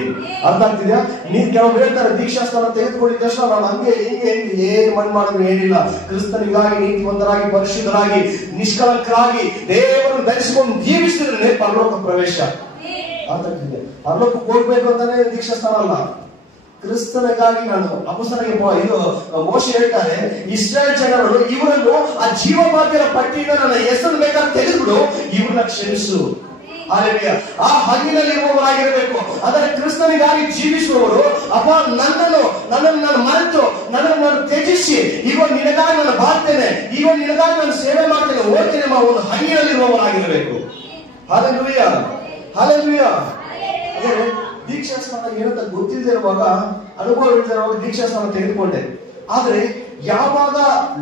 ಅರ್ಥ ಆಗ್ತಿದ್ಯಾ? ನೀರ್ ಕೆಲವು ಹೇಳ್ತಾರೆ, ದೀಕ್ಷಾಸ್ಥಾನ ತೆಗೆದುಕೊಂಡಿದ ತಕ್ಷಣ ನಾವು ಹಂಗೆ ಏನ್ ಮಣ್ಣು ಮಾಡಿದ್ರು ಏನಿಲ್ಲ, ಕ್ರಿಸ್ತನಿಗಾಗಿ ನೀತಿವಂತರಾಗಿ, ಪರಿಶುದ್ಧರಾಗಿ, ನಿಷ್ಕಲಂಕರಾಗಿ ದೇವರನ್ನು ಧರಿಸಿಕೊಂಡು ಜೀವಿಸಿದ್ರೆ ಪರಲೋಕ ಪ್ರವೇಶ. ಅರ್ಥ ಆಗ್ತಿದೆ? ಪರಲೋಕಕ್ಕೆ ಹೋಗ್ಬೇಕು ಅಂತಾನೆ ದೀಕ್ಷಾಸ್ಥಾನ ಅಲ್ಲ, ಕ್ರಿಸ್ತನಿಗಾಗಿ ನಾನು ಅಪೊಸ್ತಲನಿಗೆ ಇದು ಮೋಶೆ ಹೇಳ್ತಾರೆ, ಇಸ್ರಾಯೇಲ್ ಜನರು ಇವರನ್ನು ಆ ಜೀವಮಾರ್ಗದ ಪಟ್ಟಿಯಿಂದ ನನ್ನ ಹೆಸರು ಬೇಕಾದ್ರೆ ತೆಗೆದುಬಿಡು, ಇವ್ರನ್ನ ಕ್ಷಮಿಸು. ಆ ಹಂಗಿನಲ್ಲಿ ಇರುವವರಾಗಿರಬೇಕು. ಆದರೆ ಕ್ರಿಸ್ತನಿಗಾಗಿ ಜೀವಿಸುವವರು, ಅಪ್ಪ ನನ್ನನ್ನು ನಾನು ಮರೆತು, ನನ್ನನ್ನು ನಾನು ತ್ಯಜಿಸಿ, ಈಗ ನಿನಗಾಗಿ ನಾನು ಬಾಳ್ತೇನೆ, ಈಗ ನಿನಗಾಗಿ ನಾನು ಸೇವೆ ಮಾಡ್ತೇನೆ, ಓದ್ತೇನೆ, ಒಂದು ಹಂಗಿನಲ್ಲಿರುವವರಾಗಿರಬೇಕು. Hallelujah, hallelujah. ಅದೇ ದೀಕ್ಷಾಸ್ಥಾನ ಏನಂತ ಗೊತ್ತಿಲ್ಲದೆ ಇರುವಾಗ, ಅನುಭವ ಇಲ್ಲದೆ ಇರುವಾಗ ದೀಕ್ಷಾಸ್ಥಾನ ತೆಗೆದುಕೊಂಡೆ. ಆದ್ರೆ ಯಾವಾಗ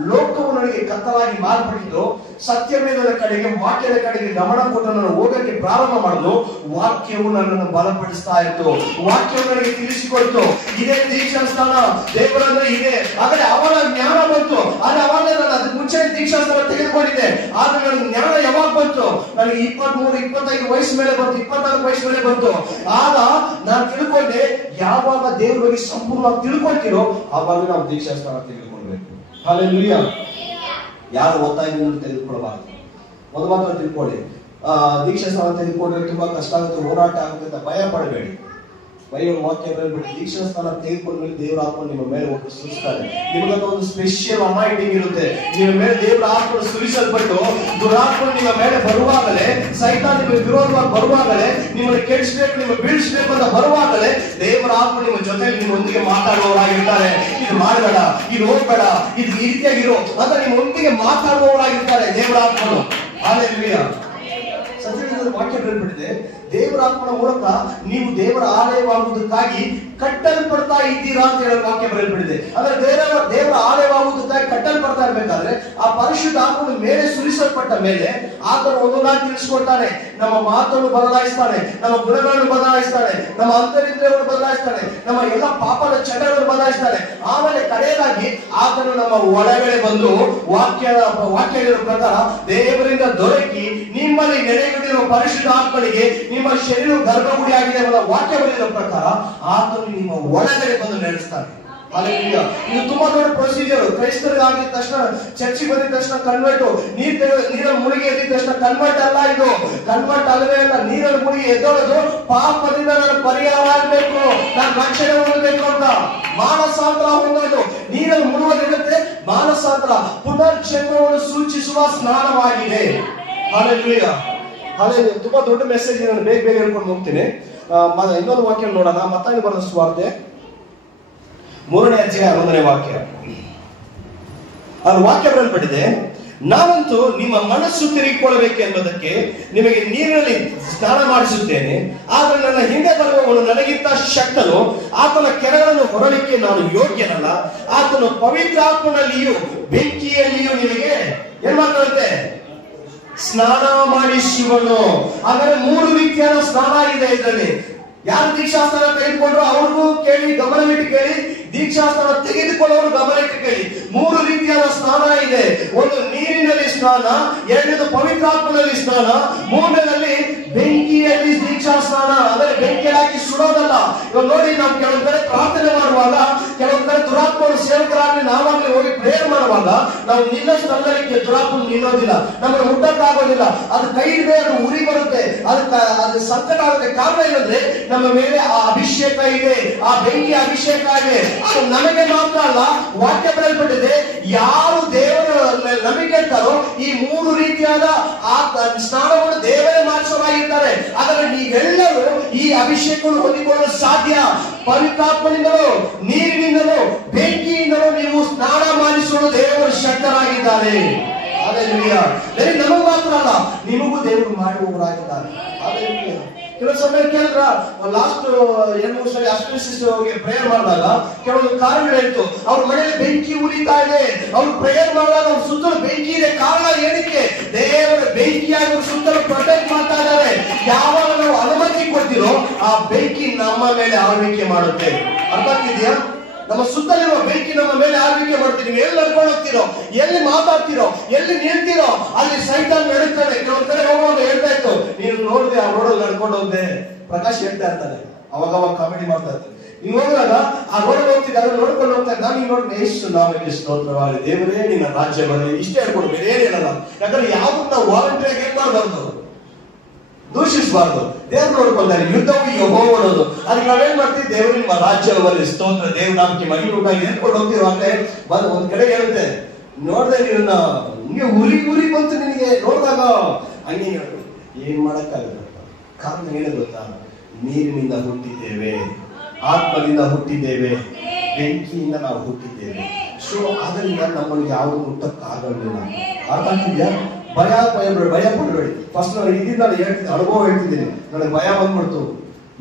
ಲೋಕವು ನನಗೆ ಕತ್ತಲಾಗಿ ಮಾರ್ಪಟ್ಟಿದ್ದು, ಸತ್ಯವೇದದ ಕಡೆಗೆ, ವಾಕ್ಯದ ಕಡೆಗೆ ಗಮನ ಕೊಟ್ಟು ನಾನು ಹೋಗಕ್ಕೆ ಪ್ರಾರಂಭ ಮಾಡಿದ್ರು, ವಾಕ್ಯವು ನನ್ನನ್ನು ಬಲಪಡಿಸ್ತಾ ಇತ್ತು. ವಾಕ್ಯವು ನನಗೆ ತಿಳಿಸಿಕೊಡ್ತು, ಇದೇ ದೀಕ್ಷಾಸ್ಥಾನ, ದೇವರಂದ್ರೆ ಇದೆ. ಆದರೆ ಅವರ ಜ್ಞಾನ ಬಂತು. ಆದ್ರೆ ಅವಾಗ ನಾನು ಅದಕ್ಕೆ ಮುಂಚೆ ದೀಕ್ಷಾಸ್ಥಾನ ತೆಗೆದುಕೊಂಡಿದ್ದೆ. ಆದ್ರೆ ನನಗೆ ಜ್ಞಾನ ಯಾವಾಗ ಬಂತು? ನನಗೆ 23, 25 ವಯಸ್ಸು ಮೇಲೆ ಬಂತು, 24 ವಯಸ್ಸು ಮೇಲೆ ಬಂತು. ಆಗ ನಾನು ತಿಳ್ಕೊಂಡೆ, ಯಾವಾಗ ದೇವರ ಬಗ್ಗೆ ಸಂಪೂರ್ಣವಾಗಿ ತಿಳ್ಕೊಳ್ತೀರೋ ಆವಾಗ ನಾವು ದೀಕ್ಷಾಸ್ಥಾನ ತೆಗೆದುಕೊಳ್ಬೇಕು. ಹಲ್ಲೆಲೂಯಾ. ಯಾರು ಒತ್ತಾಯದಿಂದ ತೆಗೆದುಕೊಳ್ಳಬಾರದು. ಒಂದು ಮಾತ್ರ ತಿಳ್ಕೊಳ್ಳಿ, ದೀಕ್ಷಾಸ್ಥಾನ ತೆಗೆದುಕೊಂಡ್ರೆ ತುಂಬಾ ಕಷ್ಟ ಆಗುತ್ತೆ, ಹೋರಾಟ ಆಗುತ್ತೆ ಅಂತ ಭಯ ಪಡಬೇಡಿ. ಬೈಬಲ್ ವಾಕ್ಯ ಹೇಳ್ಬಿಟ್ಟು ದೀಕ್ಷಾಸ್ಥಾನ ತೆಗೆದುಕೊಂಡ್ಮೇಲೆ ದೇವರ ಆತ್ಮ ನಿಮ್ಮ ಮೇಲೆ ಒಟ್ಟು ಸುರಿಸ್ತಾರೆ. ನಿಮಗಂತ ಒಂದು ಸ್ಪೆಷಲ್ ಅನಾಯಿಂಟಿಂಗ್ ಇರುತ್ತೆ. ನಿಮ್ಮ ಮೇಲೆ ದೇವರ ಆತ್ಮ ಸುರಿಸಲ್ಪಟ್ಟು ದುರಾತ್ಮ ನಿಮ್ಮ ಮೇಲೆ ಬರುವಾಗಲೇ, ಸೈತಾನ್ ನಿಮಗೆ ವಿರೋಧವಾಗಿ ಬರುವಾಗಲೇ, ನಿಮ್ಮನ್ನು ಕೆಡಿಸಬೇಕು, ನಿಮಗೆ ಬೀಳಿಸಬೇಕು ಅಂತ ಬರುವಾಗಲೇ ದೇವರ ಆತ್ಮ ನಿಮ್ಮ ಜೊತೆಯಲ್ಲಿ ನಿಮ್ಮೊಂದಿಗೆ ಮಾತಾಡುವವರಾಗಿರ್ತಾರೆ. ಇದು ಮಾಡಬೇಡ, ಇದು ಹೋಗ್ಬೇಡ, ಇದು ಈ ರೀತಿಯಾಗಿರೋ ಅಂತ ನಿಮ್ಮೊಂದಿಗೆ ಮಾತಾಡುವವರಾಗಿರ್ತಾರೆ ದೇವರ ಆತ್ಮನು. ಹಲ್ಲೆಲೂಯಾ. ಸತ್ಯವೇದದ ವಾಕ್ಯ ಹೇಳ್ಬಿಟ್ಟಿದೆ, ದೇವರ ಆತ್ಮನ ಮೂಲಕ ನೀವು ದೇವರ ಆಲಯವಾಗುವುದಕ್ಕಾಗಿ ಕಟ್ಟಲ್ಪಡ್ತಾ ಇದ್ದೀರಾ ಅಂತ ಹೇಳೋ ವಾಕ್ಯ ಬರೆಯಲ್ಪಟ್ಟಿದೆ. ಅಂದ್ರೆ ದೇವರ ಆಲಯವಾಗುವುದಕ್ಕಾಗಿ ಕಟ್ಟಲ್ಪಡ್ತಾ ಇರ್ಬೇಕಾದ್ರೆ ಆ ಪರಿಶುದ್ಧ ಆತ್ಮನ ಮೇಲೆ ಸುರಿಸಲ್ಪಟ್ಟ ಮೇಲೆ ಆತನು ಒಂದೊಂದಾಗಿ ತಿಳಿಸ್ಕೊಡ್ತಾನೆ. ನಮ್ಮ ಮಾತನ್ನು ಬದಲಾಯಿಸ್ತಾನೆ, ನಮ್ಮ ಗುಣಗಳನ್ನು ಬದಲಾಯಿಸ್ತಾನೆ, ನಮ್ಮ ಅಂತರಿಂದ್ರಿಯವನ್ನು ಬದಲಾಯಿಸ್ತಾನೆ, ನಮ್ಮ ಎಲ್ಲ ಪಾಪದ ಚಟಗಳನ್ನು ಬದಲಾಯಿಸ್ತಾನೆ. ಆಮೇಲೆ ಕಡೆಯದಾಗಿ ಆತನು ನಮ್ಮ ಒಳಗಡೆ ಬಂದು ವಾಕ್ಯದ ಪ್ರಕಾರ ದೇವರಿಂದ ದೊರಕಿ ನಿಮ್ಮಲ್ಲಿ ನೆಲೆಗೊಂಡಿರುವ ಪರಿಶುದ್ಧ ಆತ್ಮನಿಗೆ ನಿಮ್ಮ ಶರೀರ ಗರ್ಭಗುಡಿ ಆಗಿದೆ ಎಂಬ ವಾಕ್ಯ ಬರೆದ ಪ್ರಕಾರ ಆತನು ನಿಮ್ಮ ಒಳಗಡೆ ಬಂದು ನಡೆಸ್ತಾನೆ. ಹಲ್ಲೆಲೂಯಾ. ಇದು ತುಂಬಾ ದೊಡ್ಡ ಪ್ರೊಸೀಜರ್. ಕ್ರೈಸ್ತರಿಗಾಗಿದ ತಕ್ಷಣ, ಚರ್ಚಿಗೆ ಬಂದಿದ ತಕ್ಷಣ ಕನ್ವರ್ಟ್, ನೀರಲ್ಲಿ ಮುಳುಗಿ ಎದ್ದಿದ ತಕ್ಷಣ ಕನ್ವರ್ಟ್ ಅಲ್ಲ. ಇದು ಕನ್ವರ್ಟ್ ಅಲ್ಲವೇ ಅಲ್ಲ. ನೀರಲ್ಲಿ ಮುಳುಗಿ ಎದ್ದೋದು ಪಾಪದಿಂದ ನನ್ನ ಪರಿಹಾರ ಆಗಬೇಕು, ನಾನು ರಕ್ಷಣೆ ಹೊಂದಬೇಕು ಅಂತ ಮಾನಸಾಂತರ ಹೊಂದೋದು. ನೀರಲ್ಲಿ ಮುಳುಗೋದಿರುತ್ತೆ ಮಾನಸಾಂತರ, ಪುನರ್ಜನ್ಮವನ್ನು ಸೂಚಿಸುವ ಸ್ನಾನವಾಗಿದೆ. Hallelujah, hallelujah. ತುಂಬಾ ದೊಡ್ಡ ಮೆಸೇಜ್, ನಾನು ಬೇಗ ಹೇಳ್ಕೊಂಡು ಹೋಗ್ತೀನಿ. ಇನ್ನೊಂದು ವಾಕ್ಯ ನೋಡೋಣ. ಮತ್ತಾಯ ಬರೆದ ಸುವಾರ್ತೆ 3ನೇ ಅಧ್ಯಾಯ 11ನೇ ವಾಕ್ಯ. ಅದು ವಾಕ್ಯ ಬರೆಯಲ್ಪಟ್ಟಿದೆ, ನಾವಂತೂ ನಿಮ್ಮ ಮನಸ್ಸು ತಿರುಗಿಕೊಳ್ಳಬೇಕು ಎಂಬುದಕ್ಕೆ ನಿಮಗೆ ನೀರಿನಲ್ಲಿ ಸ್ನಾನ ಮಾಡಿಸುತ್ತೇನೆ. ಆದ್ರೆ ನನ್ನ ಹಿಂದೆ ಬರುವವನು ನನಗಿಂತ ಶಕ್ತನು, ಆತನ ಕೆರಗಳನ್ನು ಹೊರಲಿಕ್ಕೆ ನಾನು ಯೋಗ್ಯನಲ್ಲ. ಆತನು ಪವಿತ್ರ ಆತ್ಮನಲ್ಲಿಯೂ ಬೆಂಕಿಯಲ್ಲಿಯೂ ನಿಮಗೆ ಏನ್ ಮಾಡ್ತಾರಂತೆ? ಸ್ನಾನ ಮಾಡಿಸುವನು. ಹಾಗಾದ್ರೆ 3 ರೀತಿಯಾದ ಸ್ನಾನ ಇದೆ ಇದರಲ್ಲಿ. ಯಾರು ದೀಕ್ಷಾಸ್ಥಾನ ತೆಗೆದುಕೊಂಡ್ರು ಅವ್ರಿಗೂ ಕೇಳಿ, ಗಮನವಿಟ್ಟು ಕೇಳಿ. ದೀಕ್ಷಾಸ್ಥಾನ ತೆಗೆದುಕೊಳ್ಳೋರು ಗಮನವಿಟ್ಟು ಕೇಳಿ. 3 ರೀತಿಯಾದ ಸ್ನಾನ ಇದೆ. ಒಂದು ನೀರಿನಲ್ಲಿ ಸ್ನಾನ, 2ನೇದು ಪವಿತ್ರಾತ್ಮನಲ್ಲಿ ಸ್ನಾನ, 3ನೇದಲ್ಲಿ ಬೆಂಕಿ ಅಲ್ಲ. ಇವಾಗ ನೋಡಿ, ನಾವು ಕೆಲವೊಂದ್ ಕಡೆ ಪ್ರಾರ್ಥನೆ ಮಾಡುವಾಗ, ಕೆಲವೊಂದ್ ಕಡೆ ದುರಾತ್ಮರು ಸೇವಕರಾಗಿ ನಾವಾಗ್ಲೇ ಹೋಗಿ ಪ್ರೇಯರ್ ಮಾಡುವಾಗ ನಾವು ನಿಲ್ಲೋ ಸ್ಥಳದಲ್ಲಿ ದುರಾತ್ಮ ನಿಲ್ಲೋದಿಲ್ಲ, ನಮಗೆ ಮುಟ್ಟಕ್ಕಾಗೋದಿಲ್ಲ. ಅದು ಕೈ ಹಿಡಿದ್ರೆ ಅದು ಉರಿ ಬರುತ್ತೆ, ಅದು ಸಂಕಟ ಆಗುತ್ತೆ. ಕಾರಣ ಏನಂದ್ರೆ ನಮ್ಮ ಮೇಲೆ ಆ ಅಭಿಷೇಕ ಇದೆ, ಆ ಬೆಂಕಿ ಅಭಿಷೇಕ ಇದೆ. ಅದು ನಮಗೆ ಮಾತ್ರ ಅಲ್ಲ, ವಾಕ್ಯ ಬರೆಯಲ್ಪಟ್ಟಿದೆ, ಯಾರು ದೇವರ ನಂಬಿಕೆ ಇರ್ತಾರೋ ಈ 3 ರೀತಿಯಾದ ಆ ಸ್ನಾನವನ್ನು ದೇವರೇ ಮಾಡಿಸೋರಾಗಿರ್ತಾರೆ. ಆದರೆ ನೀವೆಲ್ಲರೂ ಈ ಅಭಿಷೇಕವನ್ನು ಹೊಂದಿಕೊಳ್ಳಲು ಸಾಧ್ಯ. ಪವಿತ್ರಾತ್ಮನಿಂದಲೂ ನೀರಿನಿಂದಲೂ ಬೆಂಕಿಯಿಂದಲೂ ನೀವು ಸ್ನಾನ ಮಾಡಿಸುವ ದೇವರು ಶಕ್ತರಾಗಿದ್ದಾರೆ. ನಮಗ್ ಮಾತ್ರ ಅಲ್ಲ, ನಿಮಗೂ ದೇವರು ಮಾಡುವವರಾಗಿದ್ದಾರೆ. ಕೆಲವು ಸಮಯ ಕೇಳಿದ್ರ, ಲಾಸ್ಟ್ 2-3 ಸಲ ಅಸ್ಪೆಸಿಸ್ಗೆ ಪ್ರೇಯರ್ ಮಾಡಿದಾಗ ಕೆಲವೊಂದು ಕಾರಣಗಳು ಇತ್ತು. ಅವ್ರ ಮನೆಯಲ್ಲಿ ಬೆಂಕಿ ಉರಿತಾ ಇದೆ, ಅವ್ರು ಪ್ರೇಯರ್ ಮಾಡಿದಾಗ ಅವ್ರ ಸುತ್ತಲೂ ಬೆಂಕಿ ಇದೆ. ಕಾರಣ ಏನಕ್ಕೆ? ದೇವರ ಬೆಂಕಿಯಾಗಿ ಅವ್ರ ಸುತ್ತಲೂ ಪ್ರೊಟೆಕ್ಟ್ ಮಾಡ್ತಾ ಇದ್ದಾರೆ. ಯಾವಾಗ ನಾವು ಅನುಮತಿ ಕೊಡ್ತೀರೋ ಆ ಬೆಂಕಿ ನಮ್ಮ ಮೇಲೆ ಆಳ್ವಿಕೆ ಮಾಡುತ್ತೆ. ಅರ್ಥ ಆಗ್ತಿದ್ಯಾ? ನಮ್ಮ ಸುತ್ತಲಿರುವ ಬೆಂಕಿ ನಮ್ಮ ಮೇಲೆ ಆಳ್ವಿಕೆ ಮಾಡ್ತೀವಿ. ನೀವು ಎಲ್ಲಿ ನಡ್ಕೊಂಡು ಹೋಗ್ತೀರೋ, ಎಲ್ಲಿ ಮಾತಾಡ್ತೀರೋ, ಎಲ್ಲಿ ನಿಲ್ತೀರೋ ಅಲ್ಲಿ ಸೈತಾನ್ ನಡೀತಾನೆ. ಕೆಲವೊಂದ್ ಕಡೆ ಹೋಗುವಾಗ ಹೇಳ್ತಾ ಇತ್ತು, ನೀನು ನೋಡಿದೆ ಆ ರೋಡಲ್ಲಿ ನಡ್ಕೊಂಡು ಹೋಗ್ದೆ, ಪ್ರಕಾಶ್ ಹೇಳ್ತಾ ಇರ್ತಾನೆ, ಅವಾಗ ಕಾಮಿಡಿ ಮಾಡ್ತಾ ಇರ್ತಾನೆ. ನೀವು ಹೋಗುವಾಗ ಆ ರೋಡ್ ಹೋಗ್ತಿದ್ದಾಗ ನೋಡ್ಕೊಂಡು ಹೋಗ್ತಾ ಇದ್ದ, ನಾನು ನೋಡಿ ಎಷ್ಟು ನಾಮಕ್ಕೆ ಸ್ತೋತ್ರವಾಗಲಿ, ದೇವರೇ ನಿನ್ನ ರಾಜ್ಯ ಬರಲಿ, ಇಷ್ಟೇ ಹೇಳ್ಕೊಂಡು ಬೇರೆ ಏನಿರಲ್ಲ. ಯಾಕಂದ್ರೆ ಯಾವ್ದು ನಾವು ವಾಲಂಟಿಯರ್ ಏನ್ ಮಾಡಬಾರ್ದು, ದೂಷಿಸಬಾರ್ದು. ದೇವ್ರು ನೋಡ್ಕೊಳ್ತಾರೆ, ಯುದ್ಧವು ಯೆಹೋವನದು. ಅದಕ್ಕೆ ನಾವೇನ್ ಮಾಡ್ತೀವಿ, ದೇವರು ನಿಮ್ಮ ರಾಜ್ಯವಲ್ಲಿ ಸ್ತೋತ್ರ, ದೇವ್ರ ನಾಮಕ್ಕೆ ಮಹಿಮೆ ಉಂಟಾಗಿ ಹೇಳ್ಕೊಂಡು ಹೋಗ್ತೀವಿ. ಬಂದು ಒಂದ್ ಕಡೆ ಹೇಳುತ್ತೆ, ನೋಡ್ದೆ ನೀವನ್ನ ಹಿಂಗೆ ಉರಿ ಬಂತು ನಿನಗೆ ನೋಡಿದಾಗ ಹಂಗೆ ಹೇಳು, ಏನ್ ಮಾಡಕ್ಕಾಗಲ್ಲ. ಕಾರಣ ಏನು ಗೊತ್ತಾ? ನೀರಿನಿಂದ ಹುಟ್ಟಿದ್ದೇವೆ, ಆತ್ಮದಿಂದ ಹುಟ್ಟಿದ್ದೇವೆ, ಬೆಂಕಿಯಿಂದ ನಾವು ಹುಟ್ಟಿದ್ದೇವೆ. ಸೊ ಅದರಿಂದ ನಮ್ಮಲ್ಲಿ ಯಾವುದು ಮುಟ್ಟಕ್ಕಾಗಲಿಲ್ಲ. ಅರ್ಥ ಆಗ್ತಿದ್ಯಾ? ಭಯ ಪಡಬೇಡಿ. ಫಸ್ಟ್ ನಾನು ಇದರಿಂದ ಹೇಳ್ತಿದ್ದೆ, ಅನುಭವ ಹೇಳ್ತಿದ್ದೀನಿ. ನನಗೆ ಭಯ ಬಂದ್ಬಿಡ್ತು,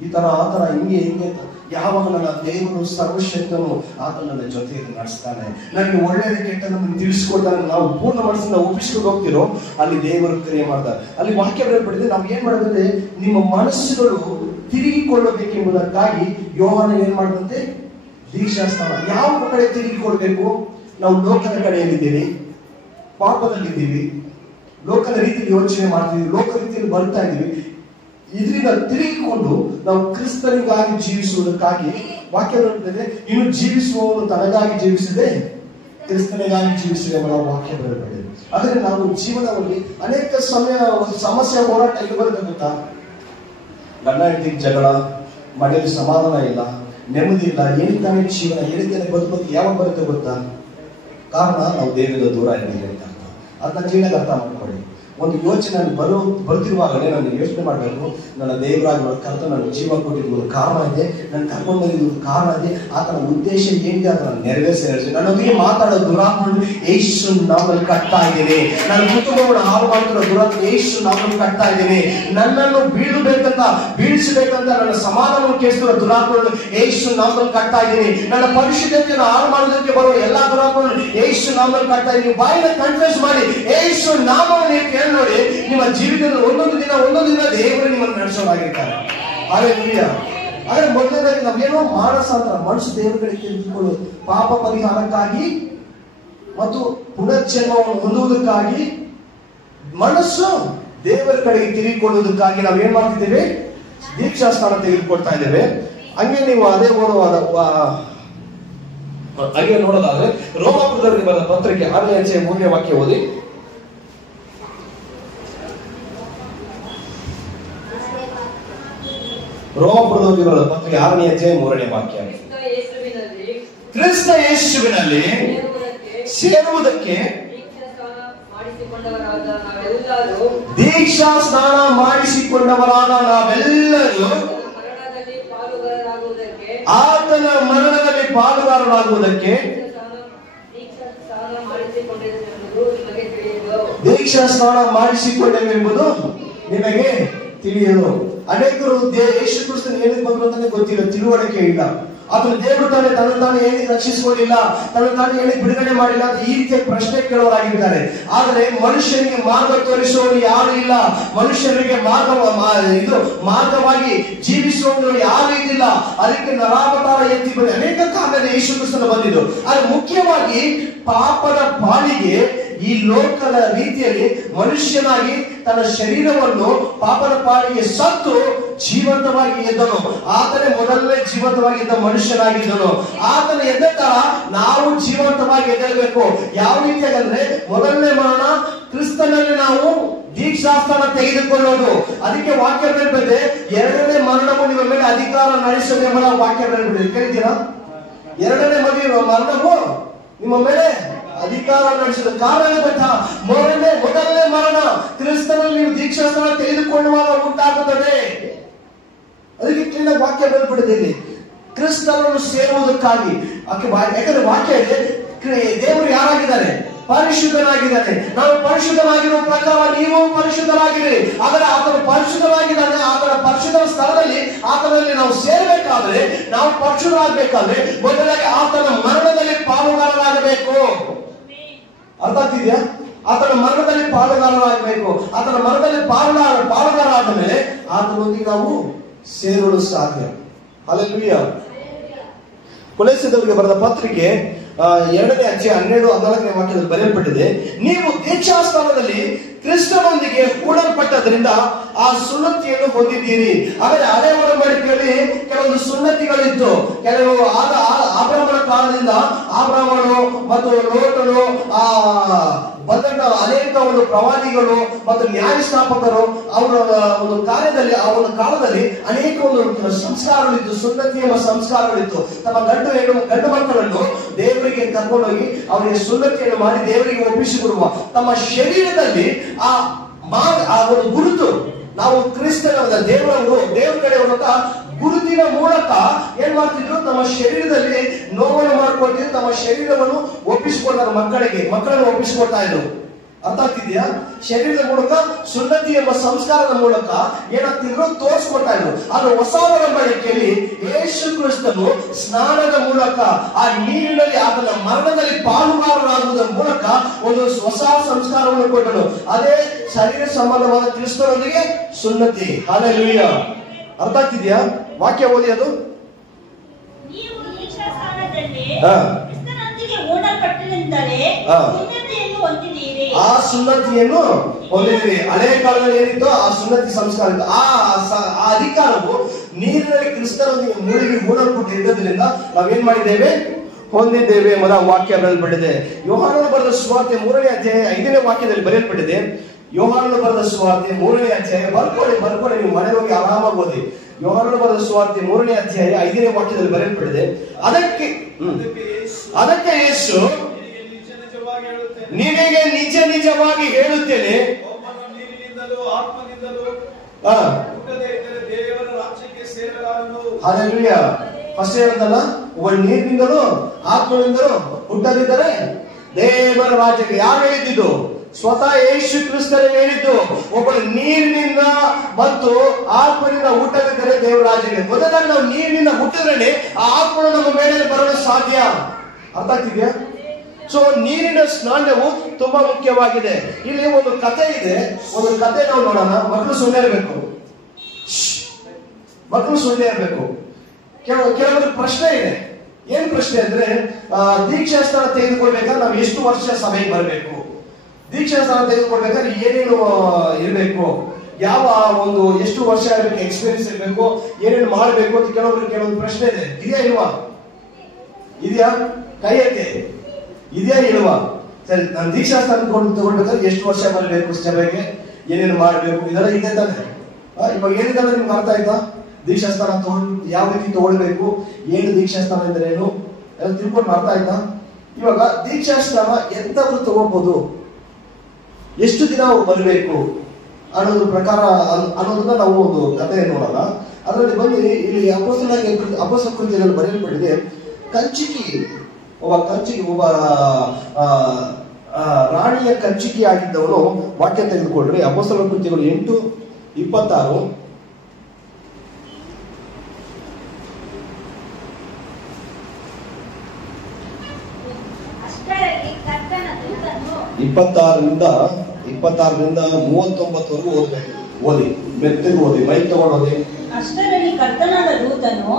ಈ ತರ ಆ ತರ ಹಿಂಗೆ ಅಂತ. ಯಾವಾಗ ನನ್ನ ದೇವರು ಸರ್ವಶಕ್ತನು ಆತ ನನ್ನ ಜೊತೆಯಲ್ಲಿ ನಡೆಸ್ತಾನೆ, ನನಗೆ ಒಳ್ಳೆಯದು ಕೆಟ್ಟದನ್ನು ತಿಳಿಸ್ಕೊಡ್ತಾನೆ, ನಾವು ಪೂರ್ಣ ಮನಸ್ಸಿಂದ ಒಪ್ಪಿಸ್ಕೊಂಡು ಹೋಗ್ತಿರೋ ಅಲ್ಲಿ ದೇವರು ಕ್ರಿಯೆ ಮಾಡ್ತಾರೆ. ಅಲ್ಲಿ ವಾಕ್ಯ ಬರೆಯಲ್ಪಟ್ಟಿದೆ, ನಾವು ಏನ್ ಮಾಡಿದ್ರೆ ನಿಮ್ಮ ಮನಸ್ಸುಗಳು ತಿರುಗಿಕೊಳ್ಳಬೇಕೆಂಬುದಕ್ಕಾಗಿ ಯೋಹಾನ ಏನ್ ಮಾಡಿದಂತೆ ದೀಕ್ಷಾಸ್ನಾನ. ಯಾವ ಕಡೆ ತಿರುಗಿಕೊಳ್ಬೇಕು? ನಾವು ಲೋಕದ ಕಡೆಯಲ್ಲಿದ್ದೀವಿ, ಪಾಪದಲ್ಲಿದ್ದೀವಿ, ಲೋಕದ ರೀತಿಯಲ್ಲಿ ಯೋಚನೆ ಮಾಡ್ತೀವಿ, ಲೋಕ ರೀತಿಯಲ್ಲಿ ಬರ್ತಾ ಇದೀವಿ. ಇದರಿಂದ ತಿರುಗಿಕೊಂಡು ನಾವು ಕ್ರಿಸ್ತನಿಗಾಗಿ ಜೀವಿಸುವುದಕ್ಕಾಗಿ ವಾಕ್ಯ ಬರೆದಿದೆ, ಇನ್ನು ಜೀವಿಸುವವನು ತನಗಾಗಿ ಜೀವಿಸಿದೆ, ಕ್ರಿಸ್ತನಿಗಾಗಿ ಜೀವಿಸಿದೆ ಎಂಬ ವಾಕ್ಯ ಬರೆಯಲ್ಪಟ್ಟಿದೆ. ಆದರೆ ನಾವು ಜೀವನದಲ್ಲಿ ಅನೇಕ ಸಮಸ್ಯೆ ಹೋರಾಟ ಎಲ್ಲಿ ಬರುತ್ತೆ ಗೊತ್ತಾ? ಗಂಡ ಹೆಂಡತಿ ಜಗಳ, ಮನೆಯಲ್ಲಿ ಸಮಾಧಾನ ಇಲ್ಲ, ನೆಮ್ಮದಿ ಇಲ್ಲ, ಏನಿದ್ದಾನೆ ಜೀವನ, ಏನಿದ್ದಾನೆ ಬದುಕೋದು ಯಾವಾಗ ಬರುತ್ತೆ ಗೊತ್ತಾ? ಕಾರಣ ನಾವು ದೇವರಿಂದ ದೂರ ಇದ್ದೀವಿ ಅಂತ. ಅದನ್ನ ಕ್ಲೀನಾಗಿ ಅರ್ಥ ಮಾಡ್ಕೊಳ್ಳಿ. ಒಂದು ಯೋಚನೆ ಬರ್ತಿರುವಾಗಲೇ ನಾನು ಯೋಚನೆ ಮಾಡಬೇಕು, ನನ್ನ ದೇವರಾಗಿ ಕರ್ತ ನನ್ನ ಜೀವ ಕೊಟ್ಟಿದ್ದು ಒಂದು ಕಾರಣ ಇದೆ, ನನ್ನ ಕರ್ಕೊಂಡು ಬಂದಿದ್ದು ಒಂದು ಕಾರಣ ಇದೆ, ಆತನ ಉದ್ದೇಶ ಏನಿದೆ ಅದನ್ನು ನೆರವೇರಿಸಿ ನನ್ನೊಂದಿಗೆ ಮಾತಾಡೋ ದುರಾತ್ಮ ಯೇಸು ನಾಮದಲ್ಲಿ ಕಟ್ತಾ ಇದ್ದೀನಿ. ನನ್ನ ಕುಟುಂಬವನ್ನು ಹಾಳು ಮಾಡ್ತಿರೋ ದುರಾತ್ಮ ಯೇಸು ನಾಮದಲ್ಲಿ ಕಟ್ತಾ ಇದ್ದೀನಿ. ನನ್ನನ್ನು ಬೀಳಿಸಬೇಕಂತ ನನ್ನ ಸಮಾಧಾನವನ್ನು ಕೇಳಿಸಿರೋ ದುರಾತ್ಮವನ್ನು ಯೇಸು ನಾಮದಲ್ಲಿ ಕಟ್ತಾ ಇದ್ದೀನಿ. ನನ್ನ ಪರಿಶುದ್ಧತೆಯನ್ನು ಹಾಳು ಮಾಡೋದಕ್ಕೆ ಬರುವ ಎಲ್ಲಾ ದುರಾತ್ಮಗಳನ್ನು ಯೇಸು ನಾಮದಲ್ಲಿ ಕಟ್ತಾ ಇದ್ದೀನಿ. ಬಾಯಿನ ಕನ್ಫ್ಯೂಸ್ ಮಾಡಿ ಯೇಸು ನಾಮವನ್ನು ಕೇಳಿ ನೋಡಿ, ನಿಮ್ಮ ಜೀವಿತದಲ್ಲಿ ಒಂದೊಂದು ದಿನ ದೇವರು ನಿಮ್ಮನ್ನು ನಡೆಸೋರಾಗಿರ್ತಾರೆ. ಹಲ್ಲೆಲೂಯಾ. ಆದ್ರೆ ಮೊದಲನೇದಾಗಿ ನಾವೇನೋ ಮಾನಸಾಂತರ, ಮನಸ್ಸು ದೇವರ ಕಡೆ ತಿರುಗಿಕೊಳ್ಳೋದು, ಪಾಪ ಪರಿಹಾರಕ್ಕಾಗಿ ಮತ್ತು ಪುನರ್ಜನ್ಮವನ್ನು ಹೊಂದುವುದಕ್ಕಾಗಿ ಮನಸ್ಸು ದೇವರ ಕಡೆಗೆ ತಿರುಗಿಕೊಳ್ಳುವುದಕ್ಕಾಗಿ ನಾವೇನ್ ಮಾಡ್ತಿದ್ದೇವೆ? ದೀಕ್ಷಾಸ್ನಾನ ತೆಗೆದುಕೊಳ್ತಾ ಇದ್ದೇವೆ. ಹಂಗೆ ನೀವು ಅದೇ ಹಾಗೆ ನೋಡೋದಾದ್ರೆ ರೋಮಾಪುರದವರಿಗೆ ಬರೆದ ಪತ್ರಿಕೆ 6ನೇ ಅಧ್ಯಾಯ 3ನೇ ವಾಕ್ಯ ಓದಿ. ರೋಮಾಪುರದವರಿಗೆ ಬರೆದ ಪತ್ರಿಕೆ 6ನೇ ಅಧ್ಯಾಯ 3ನೇ ವಾಕ್ಯ. ಕ್ರಿಸ್ತ ಯೇಸುವಿನಲ್ಲಿ ಸೇರುವುದಕ್ಕೆ ದೀಕ್ಷಾ ಸ್ನಾನ ಮಾಡಿಸಿಕೊಂಡವರಾದ ನಾವೆಲ್ಲರೂ ಆತನ ಮರಣದಲ್ಲಿ ಪಾಲುಗಾರರಾಗುವುದಕ್ಕೆ ದೀಕ್ಷಾ ಸ್ನಾನ ಮಾಡಿಸಿಕೊಂಡೆವೆಂಬುದು ನಿಮಗೆ ತಿಳಿಯಲು. ಅನೇಕರು ಯೇಸು ಕ್ರಿಸ್ತನ ಹೇಳಿದ ಬಂದ್ರು ಅಂತಾನೆ ಗೊತ್ತಿಲ್ಲ, ತಿಳುವಳಿಕೆ ಇಲ್ಲ. ಆತನ ದೇವರು ತಾನೇ ಹೇಳಿ ರಕ್ಷಿಸಿಕೊಳ್ಳಿಲ್ಲ, ತಾನೇ ಹೇಳಿ ಬಿಡುಗಡೆ ಮಾಡಿಲ್ಲ, ಈ ರೀತಿಯ ಪ್ರಶ್ನೆ ಕೇಳೋರಾಗಿದ್ದಾರೆ. ಆದರೆ ಮನುಷ್ಯನಿಗೆ ಮಾರ್ಗ ತೋರಿಸುವವರು ಯಾರು ಇಲ್ಲ, ಮನುಷ್ಯನಿಗೆ ಮಾರ್ಗವಾಗಿ ಜೀವಿಸುವವರು ಯಾರು ಇದ್ದಿಲ್ಲ. ಅದಕ್ಕೆ ನರಾವತಾರ ಎತ್ತಿ ಬಂದ ಅನೇಕ ಕಾರಣದ ಯೇಸು ಕ್ರಿಸ್ತನ ಬಂದಿದ್ದು. ಆದರೆ ಮುಖ್ಯವಾಗಿ ಪಾಪದ ಪಾಲಿಗೆ ಈ ಲೋಕದ ರೀತಿಯಲ್ಲಿ ಮನುಷ್ಯನಾಗಿ ತನ್ನ ಶರೀರವನ್ನು ಪಾಪದ ಪಾಲಿಗೆ ಸತ್ತು ಜೀವಂತವಾಗಿ ಎದ್ದನು. ಆತನೇ ಮೊದಲನೇ ಜೀವಂತವಾಗಿ ಇದ್ದ ಮನುಷ್ಯನಾಗಿದ್ದನು. ಆತನ ಎದ್ದ ತರ ನಾವು ಜೀವಂತವಾಗಿ ಎದ್ದೇಳಬೇಕು. ಯಾವ ರೀತಿಯಾಗಿ ಅಂದ್ರೆ, ಮೊದಲನೇ ಮರಣ ಕ್ರಿಸ್ತನಲ್ಲಿ ನಾವು ದೀಕ್ಷಾಸ್ಥಾನ ತೆಗೆದುಕೊಳ್ಳೋದು. ಅದಕ್ಕೆ ವಾಕ್ಯ ಬರೆದಿದೆ, ಎರಡನೇ ಮರಣವು ನಿಮ್ಮ ಮೇಲೆ ಅಧಿಕಾರ ನಡೆಸದೆ ಎಂಬ ವಾಕ್ಯ ಬರೆದಿದೆ. ಕೇಳ್ತೀರಾ? ಎರಡನೇ ಮರಣವು ನಿಮ್ಮ ಮೇಲೆ ಅಧಿಕಾರ ನಡೆಸಿದ ಕಾರಣ ಗೊತ್ತಾ? ಮೊದಲನೇ ಮರಣ ಕ್ರಿಸ್ತನಲ್ಲಿ ನೀವು ದೀಕ್ಷಾಸ್ಥಾನ ತೆಗೆದುಕೊಳ್ಳುವಾಗ ಉಂಟಾಗುತ್ತದೆ. ಅದಕ್ಕೆ ಕ್ಲೀನಾಗಿ ವಾಕ್ಯ ಬರೆದ್ಬಿಟ್ಟಿದೆ ಇಲ್ಲಿ, ಕ್ರಿಸ್ತನನ್ನು ಸೇರುವುದಕ್ಕಾಗಿ. ಯಾಕಂದ್ರೆ ವಾಕ್ಯ ಇದೆ, ದೇವರು ಯಾರಾಗಿದ್ದಾರೆ? ಪರಿಶುದ್ಧನಾಗಿದ್ದಾನೆ. ನಾವು ಪರಿಶುದ್ಧನಾಗಿರುವ ಪ್ರಕಾರ ನೀವು ಪರಿಶುದ್ಧರಾಗಿರಿ. ಆದರೆ ಆತನು ಪರಿಶುದ್ಧನಾಗಿದ್ದಾನೆ. ಆತನ ಪರಿಶುದ್ಧ ಸ್ಥಳದಲ್ಲಿ ಆತನಲ್ಲಿ ನಾವು ಸೇರಬೇಕಾದ್ರೆ, ನಾವು ಪರಿಶುದ್ಧರಾಗಬೇಕಾದ್ರೆ ಮೊದಲಾಗಿ ಆತನ ಮರಣದಲ್ಲಿ ಪಾಲುಗಾರರಾಗಬೇಕು. ಅರ್ಥ ಆಗ್ತಿದ್ಯಾ? ಆತನ ಮರಣದಲ್ಲಿ ಪಾಲುಗಾರರಾಗಬೇಕು. ಆತನ ಮರಣದಲ್ಲಿ ಪಾಲುಗಾರ ಆದ ಮೇಲೆ ಆತನೊಂದಿಗೆ ನಾವು ಸೇರಲು ಸಾಧ್ಯ. ಹಲ್ಲೆಲೂಯಾ. ಕೊಲೊಸ್ಸೆದವರಿಗೆ ಬರೆದ ಪತ್ರಿಕೆ 2ನೇ ಅಧ್ಯಾಯ 12-14ನೇ ವಾಕ್ಯದಲ್ಲಿ ಬರೆಯಲ್ಪಟ್ಟಿದೆ, ನೀವು ದೀಕ್ಷಾಸ್ಥಾನದಲ್ಲಿ ಕ್ರಿಸ್ತನೊಂದಿಗೆ ಕೂಡಲ್ಪಟ್ಟದ್ರಿಂದ ಆ ಸುನ್ನತಿಯನ್ನು ಹೊಂದಿದ್ದೀರಿ. ಆದರೆ ಹಳೆ ಒಡಂಬಡಿಕೆಯಲ್ಲಿ ಕೆಲವೊಂದು ಸುನ್ನತಿಗಳಿತ್ತು. ಕೆಲವು ಆಬ್ರಹ್ಮನ ಕಾಲದಿಂದ ಆಬ್ರಹ್ಮನು ಮತ್ತು ಲೋಟನು ಬಂದಂತ ಅನೇಕ ಒಂದು ಪ್ರವಾದಿಗಳು ಮತ್ತು ನ್ಯಾಯಸ್ಥಾಪಕರು ಅವರ ಒಂದು ಕಾರ್ಯದಲ್ಲಿ, ಆ ಒಂದು ಕಾಲದಲ್ಲಿ ಅನೇಕ ಒಂದು ಸಂಸ್ಕಾರಗಳಿತ್ತು, ಸುನ್ನತಿ ಎಂಬ ಸಂಸ್ಕಾರಗಳಿತ್ತು. ತಮ್ಮ ಗಂಡು ಮಕ್ಕಳನ್ನು ದೇವರಿಗೆ ಕರ್ಕೊಂಡೋಗಿ ಅವರಿಗೆ ಸುನ್ನತಿಯನ್ನು ಮಾಡಿ ದೇವರಿಗೆ ಒಪ್ಪಿಸಿಕೊಡುವ ತಮ್ಮ ಶರೀರದಲ್ಲಿ ಆ ಒಂದು ಗುರುತು, ನಾವು ಕ್ರಿಸ್ತನ ದೇವರ ಕಡೆ ಹೋಗುತ್ತಾ ಗುರುತಿನ ಮೂಲಕ ಏನ್ ಮಾಡ್ತಿದ್ರು? ತಮ್ಮ ಶರೀರದಲ್ಲಿ ನೋವನ್ನು ಮಾಡ್ಕೊಳ್ತಿದ್ರು. ತಮ್ಮ ಶರೀರವನ್ನು ಒಪ್ಪಿಸಿಕೊಡ್ತಾರೆ, ಮಕ್ಕಳನ್ನು ಒಪ್ಪಿಸಿಕೊಡ್ತಾ ಇದ್ರು. ಅರ್ಥ ಆಗ್ತಿದ್ಯಾ? ಶರೀರದ ಮೂಲಕ ಸುನ್ನತಿ ಎಂಬ ಸಂಸ್ಕಾರದ ಮೂಲಕ ಏನಾಗ್ತಿದ್ರು? ತೋರಿಸ್ಕೊಡ್ತಾ ಇದ್ರು. ಆದ್ರೆ ಹೊಸ ಒಡಂಬಡಿಕೆಯಲ್ಲಿ ಯೇಸು ಕ್ರಿಸ್ತನು ಸ್ನಾನದ ಮೂಲಕ ಆ ನೀರಿನಲ್ಲಿ ಆತನ ಮರಣದಲ್ಲಿ ಪಾಲುಗಾರರಾಗುವುದರ ಮೂಲಕ ಒಂದು ಹೊಸ ಸಂಸ್ಕಾರವನ್ನು ಕೊಟ್ಟನು. ಅದೇ ಶರೀರ ಸಂಬಂಧವಾದ ಕ್ರಿಸ್ತನೊಂದಿಗೆ ಸುನ್ನತಿ. ಹಲ್ಲೆಲೂಯಾ. ಅರ್ಥ ಆಗ್ತಿದ್ಯಾ? ವಾಕ್ಯ ಓದಿ ಅದು. ನೀವು ದೀಕ್ಷಾಸ್ಥಾನದಲ್ಲಿ ಕ್ರಿಸ್ತನೊಂದಿಗೆ ಊಡಲ್ಪಟ್ಟಿದ್ದರಿಂದಲೇ ಸುನ್ನತಿಯನ್ನು ಹೊಂದಿದ್ದೀರಿ. ಆ ಸುನ್ನತಿಯನ್ನು ಹೊಂದಿದ್ದೀರಿ. ಹಳೆ ಕಾಲದಲ್ಲಿ ಏನಿತ್ತು? ಆ ಸುನ್ನತಿ ಸಂಸ್ಕಾರ ಇತ್ತು. ಆ ಅಧಿಕಾರವು ನೀರಿನಲ್ಲಿ ಕ್ರಿಸ್ತನೊಂದಿಗೆ ಮುಳುಗಿ ಮೂಡಲ್ಪಟ್ಟಿದ್ದರಿಂದ ನಾವೇನ್ ಮಾಡಿದ್ದೇವೆ? ಹೊಂದಿದ್ದೇವೆ ಎಂಬುದ ವಾಕ್ಯ ಬರೆಯಲ್ಪಟ್ಟಿದೆ. ಯೋಹಾನನು ಬರೆದ ಸುವಾರ್ತೆ 3ನೇ ಅಧ್ಯಾಯ 5ನೇ ವಾಕ್ಯದಲ್ಲಿ ಬರೆಯಲ್ಪಟ್ಟಿದೆ. ಯೋಹಾನನು ಬರೆದ ಸುವಾರ್ತೆ 3ನೇ ಅಧ್ಯಾಯ, ಬರ್ಕೊಳ್ಳಿ ನೀವು ಮನೆ ಹೋಗಿ ಆರಾಮಾಗಿ ಓದಿ. ಯೋಹಾನನು ಬರೆದ ಸುವಾರ್ತೆ 3ನೇ ಅಧ್ಯಾಯ 5ನೇ ವಾಕ್ಯದಲ್ಲಿ ಬರೆಯಲ್ಪಟ್ಟಿದೆ. ಅದಕ್ಕೆ ಯೇಸು, ನಿನಗೆ ನಿಜವಾಗಿ ಹೇಳುತ್ತೇನೆ, ಹಲ್ಲೆಲೂಯಾ. ಫಸ್ಟ್ ಹೇಳುತ್ತಲ್ಲ, ಒಬ್ಬ ನೀರಿನಿಂದಲೂ ಆತ್ಮನಿಂದಲೂ ಹುಟ್ಟದಿದ್ದರೆ ದೇವರ ರಾಜ್ಯಕ್ಕೆ. ಯಾರು ಹೇಳಿದ್ದು? ಸ್ವತಃ ಯೇಸು ಕ್ರಿಸ್ತನೇ ಹೇಳಿದ್ದು. ಒಬ್ಬ ನೀರಿನಿಂದ ಮತ್ತು ಆತ್ಮನಿಂದ ಹುಟ್ಟದಿದ್ದರೆ ದೇವರ ರಾಜ್ಯಕ್ಕೆ. ಮೊದಲಾಗಿ ನಾವು ನೀರಿನಿಂದ ಹುಟ್ಟಿದ್ರೆ ಆ ಆತ್ಮನು ನಮ್ಮ ಮೇಲೆ ಬರಲು ಸಾಧ್ಯ. ಅರ್ಥ ಆಗ್ತಿದ್ಯಾ? ಸೊ ನೀರಿನ ಸ್ನಾನವು ತುಂಬಾ ಮುಖ್ಯವಾಗಿದೆ. ಇಲ್ಲಿ ಒಂದು ಕಥೆ ಇದೆ, ಒಂದು ಕಥೆ ನಾವು ನೋಡೋಣ. ಮಕ್ಕಳು ಸುಮ್ಮನೆ ಇರಬೇಕು. ಕೆಲವೊಂದು ಪ್ರಶ್ನೆ ಇದೆ. ಏನ್ ಪ್ರಶ್ನೆ ಅಂದ್ರೆ, ದೀಕ್ಷಾಸ್ಥಾನ ತೆಗೆದುಕೊಳ್ಬೇಕಾದ್ರೆ ನಾವು ಎಷ್ಟು ವರ್ಷ ಸಭೆಗೆ ಬರಬೇಕು? ದೀಕ್ಷಾಸ್ಥಾನ ತೆಗೆದುಕೊಳ್ಬೇಕಾದ್ರೆ ಏನೇನು ಇರಬೇಕು? ಯಾವ ಒಂದು ಎಷ್ಟು ವರ್ಷ ಇರಬೇಕು? ಎಕ್ಸ್ಪೀರಿಯನ್ಸ್ ಇರಬೇಕು? ಏನೇನು ಮಾಡಬೇಕು ಅಂತ ಕೆಲವೊಂದು ಪ್ರಶ್ನೆ ಇದೆ. ಇದೆಯಾ? ಕೈ ಎತ್ತಿ. ಇದೆಯಾ ಇಲ್ವಾ? ಸರಿ, ನಾನು ದೀಕ್ಷಾಸ್ಥಾನ ತಗೊಳ್ಬೇಕಾದ್ರೆ ಎಷ್ಟು ವರ್ಷ ಬರಬೇಕು ಸಭೆಗೆ, ಏನೇನು ಮಾಡಬೇಕು, ಇದೆಲ್ಲ ಇದೆ ತಾನೆ. ಇವಾಗ ಏನಿದೆ ನಿಮ್ಗೆ ಅರ್ಥ ಆಯ್ತಾ? ದೀಕ್ಷಾಸ್ಥಾನ ಯಾವ ರೀತಿ ತಗೊಳ್ಬೇಕು, ಏನು ದೀಕ್ಷಾಸ್ಥಾನ ಅಂದ್ರೆ ಏನು ಎಲ್ಲ ತಿಳ್ಕೊಂಡು ಅರ್ಥ ಆಯ್ತಾ? ಇವಾಗ ದೀಕ್ಷಾಸ್ಥಾನ ಎಂತವ್ರು ತಗೋಬಹುದು, ಎಷ್ಟು ದಿನ ಅವ್ರು ಬರಬೇಕು ಅನ್ನೋದ್ರ ಪ್ರಕಾರ ಅನ್ನೋದನ್ನ ನಾವು ಒಂದು ಕಥೆ ನೋಡೋಣ. ಅದರಲ್ಲಿ ಬಂದು ಇಲ್ಲಿ ಅಪೊಸ್ತಲ ಕೃತ್ಯದಲ್ಲಿ ಬರೆಯಲ್ಪಟ್ಟಿದೆ, ಒಬ್ಬ ರಾಣಿಯ ಕಂಚಿಕೆ ಆಗಿದ್ದವನು. ವಾಕ್ಯ ತೆಗೆದುಕೊಳ್ರಿ, ಅಪೊಸ್ತಲ ಕೃತ್ಯಗಳು 8:26. ಇಪ್ಪತ್ತಾರರಿಂದ 39ವರೆಗೂ ಓದಿ, ಮೆತ್ತಗೆ ಓದಿ, ಮೈಕ್ ತಗೊಂಡು ಓದಿ. ಅಷ್ಟರಲ್ಲಿ ಕರ್ತನಾದ ದೂತನು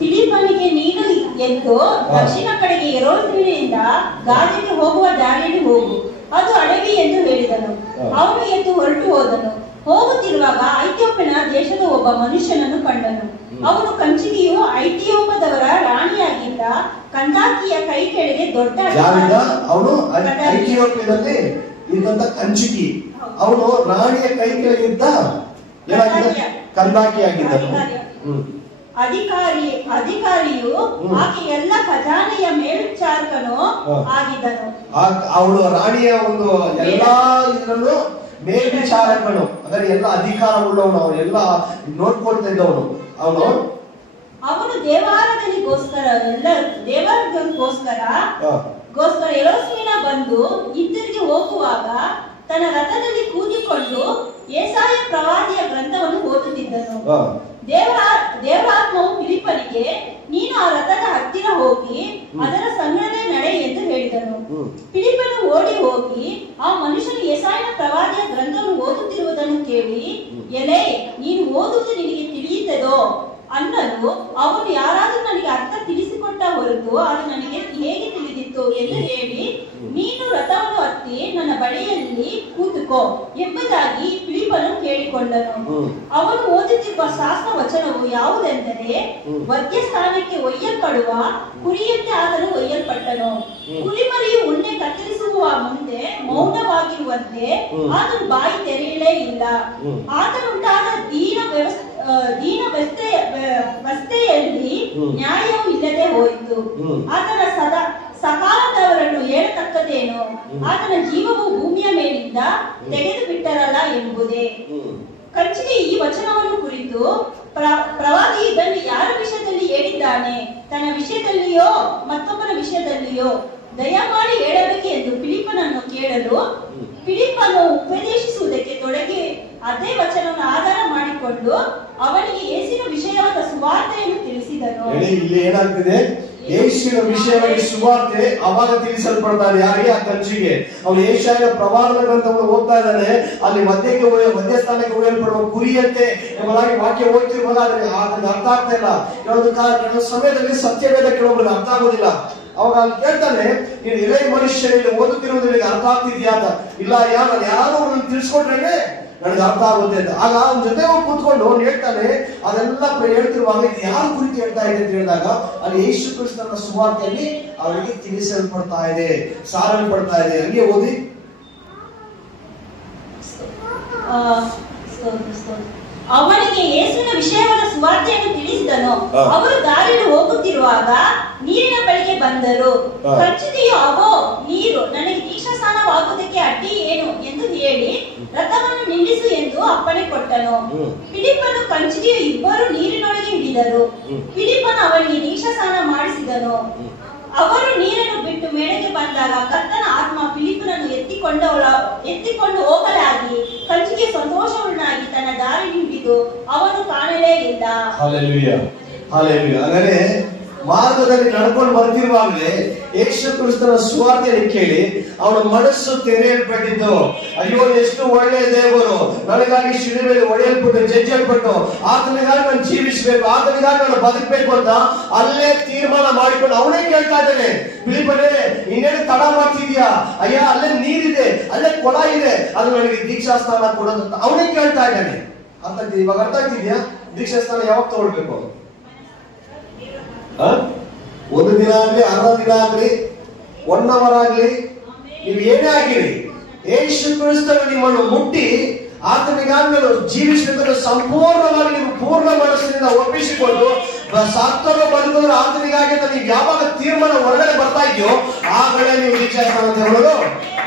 ಫಿಲಿಪ್ಪನಿಗೆ, ನೀನು ಎದ್ದು ದಕ್ಷಿಣ ಕಡೆಗೆ ಯೆರೂಸಲೇಮಿನಿಂದ ಗಾಜಕ್ಕೆ ಹೋಗುವ ದಾರಿಯಲ್ಲಿ ಹೋಗು, ಅದು ಅಡವಿ ಎಂದು ಹೇಳಿದನು. ಅವನು ಎದ್ದು ಹೊರಟು ಹೋದನು. ಹೋಗುತ್ತಿರುವಾಗ ಐಥಿಯೋಪ್ಯನ ದೇಶದ ಒಬ್ಬ ಮನುಷ್ಯನನ್ನು ಕಂಡನು. ಅವನು ಕಂಚಿಗೆಯು ಐಥಿಯೋಪದವರ ರಾಣಿಯಾಗಿದ್ದ ಕಂದಾಕಿಯ ಕೈ ಕೆಳಗೆ ದೊಡ್ಡ ಅವನು ಐಥಿಯೋಪ್ಯದಲ್ಲಿ ಇದ್ದಂತ ಕಂಚಿಗಿ, ಅವನು ರಾಣಿಯ ಕೈ ಕೆಳಗಿದ್ದ ಕಂದಾಕಿಯಾಗಿದ್ದನು. ಅಧಿಕಾರಿಯು ಆಕೆ ಎಲ್ಲ ಖಜಾನೆಯ ಮೇಲ್ವಿಚಾರಕನು ಆಗಿದ್ದನು. ಅವಳು ರಾಣಿಯ ಒಂದು ಎಲ್ಲಾ ಇದರಲ್ಲೂ ಮೇಲ್ವಿಚಾರಕನು, ಅದರ ಎಲ್ಲ ಅಧಿಕಾರವುಳ್ಳವನು, ಅವನೆಲ್ಲ ನೋಡ್ಕೊಳ್ತಾ ಇದ್ದವನು. ಅವನು ದೇವಾಲಯಗಳಿಗೋಸ್ಕರ ಯೆರೂಸಲೇಮಿನ ಬಂದು ಹಿಂತಿರುಗಿ ಹೋಗುವಾಗ ತನ್ನ ರಥದಲ್ಲಿ ಕೂದಿಕೊಂಡು ಯೆಶಾಯ ಪ್ರವಾದಿಯ ಗ್ರಂಥವನ್ನು ಓದುತ್ತಿದ್ದನು. ದೇವರಾತ್ಮವು ಫಿಲಿಪ್ಪನಿಗೆ, ನೀನು ಆ ರಥದ ಹತ್ತಿರ ಹೋಗಿ ಅದರ ಸಂಗಡಲೇ ನಡೆ ಎಂದು ಹೇಳಿದನು. ಫಿಲಿಪ್ಪನು ಓಡಿ ಹೋಗಿ ಆ ಮನುಷ್ಯನು ಯೆಶಾಯನ ಪ್ರವಾದಿಯ ಗ್ರಂಥವನ್ನು ಓದುತ್ತಿರುವುದನ್ನು ಕೇಳಿ, ಎಲೆ, ನೀನು ಓದುವುದು ನಿನಗೆ ತಿಳಿಯುತ್ತದೋ ಅನ್ನಲು, ಅವನು ಯಾರಾದರೂ ನನಗೆ ಅರ್ಥ ತಿಳಿಸಿಕೊಟ್ಟ ಹೊರತು ಅದು ನನಗೆ ಹೇಗೆ ತಿಳಿದಿತ್ತು ಎಂದು ಹೇಳಿ, ನೀನು ರಥವನ್ನು ಹತ್ತಿ ನನ್ನ ಬಳಿಯಲ್ಲಿ ಕೂತುಕೋ ಎಂಬುದಾಗಿ ಫಿಲಿಪ್ಪನು ಕೇಳಿಕೊಂಡನು. ಅವನು ಓದುತ್ತಿರುವ ಶಾಸ್ತ್ರ ವಚನವು ಯಾವುದೆಂದರೆ, ವಧ್ಯಸ್ಥಾನಕ್ಕೆ ಒಯ್ಯಲ್ಪಡುವ ಕುರಿಯಂತೆ ಆತನು ಒಯ್ಯಲ್ಪಟ್ಟನು. ಕುರಿಮರಿಯು ಉಣ್ಣೆ ಕತ್ತರಿಸುವ ಮುಂದೆ ಮೌನವಾಗಿರುವಂತೆ ಆತನು ಬಾಯಿ ತೆರೆಯಲೇ ಇಲ್ಲ. ಆತನುಂಟಾದ ದೀನ ವಸ್ತೆಯಲ್ಲಿ ನ್ಯಾಯವು ಇಲ್ಲದೆ ಹೋಯಿತು. ಆತನ ಸಕಾಲದವರನ್ನು ಹೇಳತಕ್ಕದೇನು? ಆತನ ಜೀವವು ಭೂಮಿಯ ಮೇಲಿಂದ ತೆಗೆದು ಬಿಟ್ಟರಲ್ಲ ಎಂಬುದೇ. ಕಂಚಿಗೆ ಈ ವಚನವನ್ನು ಕುರಿತು ಪ್ರವಾದಿ ಇದನ್ನು ಯಾರ ವಿಷಯದಲ್ಲಿ ಹೇಳಿದ್ದಾನೆ? ತನ್ನ ವಿಷಯದಲ್ಲಿಯೋ ಮತ್ತೊಬ್ಬರ ವಿಷಯದಲ್ಲಿಯೋ ದಯಮಾಡಿ ಹೇಳಬೇಕು ಎಂದು ಫಿಲಿಪ್ಪನನ್ನು ಕೇಳಲು, ಫಿಲಿಪ್ಪನು ಉಪದೇಶಿಸುವುದಕ್ಕೆ ತೊಡಗಿ ಅದೇ ವಚನವನ್ನು ಆಧಾರ ಮಾಡಿಕೊಂಡು ಅವನಿಗೆ ಯೇಸುವಿನ ವಿಷಯವಾದ ಸುವಾರ್ತೆಯನ್ನು ತಿಳಿಸಿದನು. ಇಲ್ಲಿ ಏನಾಗ್ತಿದೆ? ಯೇಸುವಿನ ವಿಷಯವಾಗಿ ಸುವಾರ್ತೆ ಅವಾಗ ತಿಳಿಸಲ್ಪಡ್ತಾರೆ. ಯಾರಿಗೆ? ಆ ಕಂಚಿಗೆ. ಅವನು ಯೆಶಾಯನ ಪ್ರವಾದನ ಗ್ರಂಥವನ್ನು ಓದ್ತಾ ಇದ್ದಾನೆ. ಅಲ್ಲಿ ಮಧ್ಯಸ್ಥಾನಕ್ಕೆ ಒಯ್ಯಲ್ಪಡುವ ಕುರಿಯಂತೆ ಎಂಬುದಾಗಿ ವಾಕ್ಯ ಓದ್ತಿರುವಾಗ ಅದಕ್ಕೆ ಅರ್ಥ ಆಗ್ತಾ ಇಲ್ಲ. ಕೆಲವೊಂದು ಸಮಯದಲ್ಲಿ ಸತ್ಯವೇದ ಕೆಲವೊಬ್ಬರಿಗೆ ಅರ್ಥ ಆಗೋದಿಲ್ಲ. ಅವಾಗ ಅಲ್ಲಿ ಕೇಳ್ತಾನೆ, ನೀನು ಎಲೆ ಮನುಷ್ಯರಲ್ಲಿ ಓದುತ್ತಿರುವುದು ನಿನಗೆ ಅರ್ಥ ಆಗ್ತಿದ್ಯಾ ಅಂತ. ಇಲ್ಲ, ಯಾರೋ ತಿಳಿಸ್ಕೊಟ್ರೆ ನನಗೆ ಅರ್ಥ ಆಗುತ್ತೆ ಅಂತ. ಆಗ ಅವನ ಜೊತೆ ಹೋಗಿ ಕೂತ್ಕೊಂಡು ಅವನು ಹೇಳ್ತಾನೆ, ಅದೆಲ್ಲ ಹೇಳ್ತಿರುವಾಗ ಇದು ಯಾರ ಕುರಿತು ಹೇಳ್ತಾ ಇದೆ ಅಂತ ಹೇಳಿದಾಗ ಅಲ್ಲಿ ಯೇಸು ಕ್ರಿಸ್ತನ ಸುವಾರ್ತೆಯಲ್ಲಿ ಅವರಿಗೆ ತಿಳಿಸಲ್ಪಡ್ತಾ ಇದೆ, ಸಾರಲ್ಪಡ್ತಾ ಇದೆ. ಹಂಗೆ ಓದಿ. ಅವನಿಗೆ ಯೇಸುವಿನ ವಿಷಯವಾದ ಸುವಾರ್ತೆಯನ್ನು ತಿಳಿಸಿದನು. ಅವರು ದಾರಿಯಲ್ಲಿ ಹೋಗುತ್ತಿರುವಾಗ ನೀರಿನ ಬಳಿಗೆ ಬಂದರು. ಕಂಚಿಗೆಯು, ಅವೋ ನೀರು, ನನಗೆ ದೀಕ್ಷಾಸ್ನಾನವಾಗುವುದಕ್ಕೆ ಅಡ್ಡಿ ಏನು ಎಂದು ಹೇಳಿ ರಥವನ್ನು ನಿಲ್ಲಿಸು ಎಂದು ಅಪ್ಪಣೆ ಕೊಟ್ಟನು. ಫಿಲಿಪ್ಪನು ಕಂಚಿಗೆಯು ಇಬ್ಬರು ನೀರಿನೊಳಗೆ ಇಳಿದರು. ಫಿಲಿಪ್ಪನು ಅವನಿಗೆ ದೀಕ್ಷಾಸ್ನಾನ ಮಾಡಿಸಿದನು. ಅವರು ನೀರನ್ನು ಬಿಟ್ಟು ಮೇಳೆಗೆ ಬಂದಾಗ ಕರ್ತನ ಆತ್ಮ ಫಿಲಿಪ್ಪನನ್ನು ಎತ್ತಿಕೊಂಡು ಹೋಗಲಾಗಿ ಕಂಚಿಗೆ ಸಂತೋಷವುಳ್ಳಾಗಿ ತನ್ನ ದಾರಿ ಹಿಡಿದು ಅವನು ಕಾಣಲೇ ಇಲ್ಲ. Hallelujah, hallelujah. ಅಂದರೆ ಮಾರ್ಗದಲ್ಲಿ ನಡ್ಕೊಂಡು ಬರ್ತಿರುವಾಗಲೇ ಯೇಸು ಕ್ರಿಸ್ತನ ಸುವಾರ್ತೆಯನ್ನು ಕೇಳಿ ಅವನ ಮನಸ್ಸು ತೆರೆಯಲ್ಪಟ್ಟಿದ್ದು. ಅಯ್ಯೋ, ಎಷ್ಟು ಒಳ್ಳೆಯ ದೇವರು, ನನಗಾಗಿ ಶಿಲುಬೆಯಲ್ಲಿ ಹೊಡೆಯಲ್ಪಟ್ಟು ಜಜ್ಜಲ್ಪಟ್ಟು ಆತನಿಗಾಗಿ ನಾನು ಜೀವಿಸಬೇಕು, ಆತನಿಗಾಗಿ ನಾನು ಬದುಕಬೇಕು ಅಂತ ಅಲ್ಲೇ ತೀರ್ಮಾನ ಮಾಡಿಕೊಂಡು ಅವನೇ ಕೇಳ್ತಾ ಇದ್ದಾನೆ, ಫಿಲಿಪ್ಪನೇ, ಇನ್ನೇನು ತಡ ಮಾಡ್ತಿದ್ಯಾ? ಅಯ್ಯ, ಅಲ್ಲೇ ನೀರಿದೆ, ಅಲ್ಲೇ ಕೊಳ ಇದೆ, ಅದು ನನಗೆ ದೀಕ್ಷಾಸ್ನಾನ ಕೊಡೋದು ಅಂತ ಅವನೇ ಕೇಳ್ತಾ ಇದ್ದಾನೆ. ಇವಾಗ ಅರ್ಥ ಆಗ್ತಿದ್ಯಾ? ದೀಕ್ಷಾಸ್ನಾನ ಯಾವಾಗ ತಗೊಳ್ಬೇಕು? ಒಂದು ದಿನ ಆಗ್ಲಿ, ಅರ್ಧ ದಿನ ಆಗ್ಲಿ, 1 hour ಆಗ್ಲಿ, ನೀವು ಏನೇ ಆಗಿರಿ, ಯೇಸು ಕ್ರಿಸ್ತನು ನಿಮ್ಮನ್ನು ಮುಟ್ಟಿ ಆತನಿಗಾಗಿ ನೀವು ಜೀವಿಸಬೇಕು. ಸಂಪೂರ್ಣವಾಗಿ ನೀವು ಪೂರ್ಣ ಮನಸ್ಸಿನಿಂದ ಒಪ್ಪಿಸಿಕೊಂಡು ಸತ್ತರು ಬದುಕಿದ್ರು ಆತನಿಗಾಗಿ ನೀವು ಯಾವಾಗ ತೀರ್ಮಾನ ಹೊರಗಡೆ ಬರ್ತಾ ಇದೆಯೋ ಆಗಲೇ ನೀವು ದೀಕ್ಷಾಸ್ನಾನ ತಗೊಳ್ಳೋದು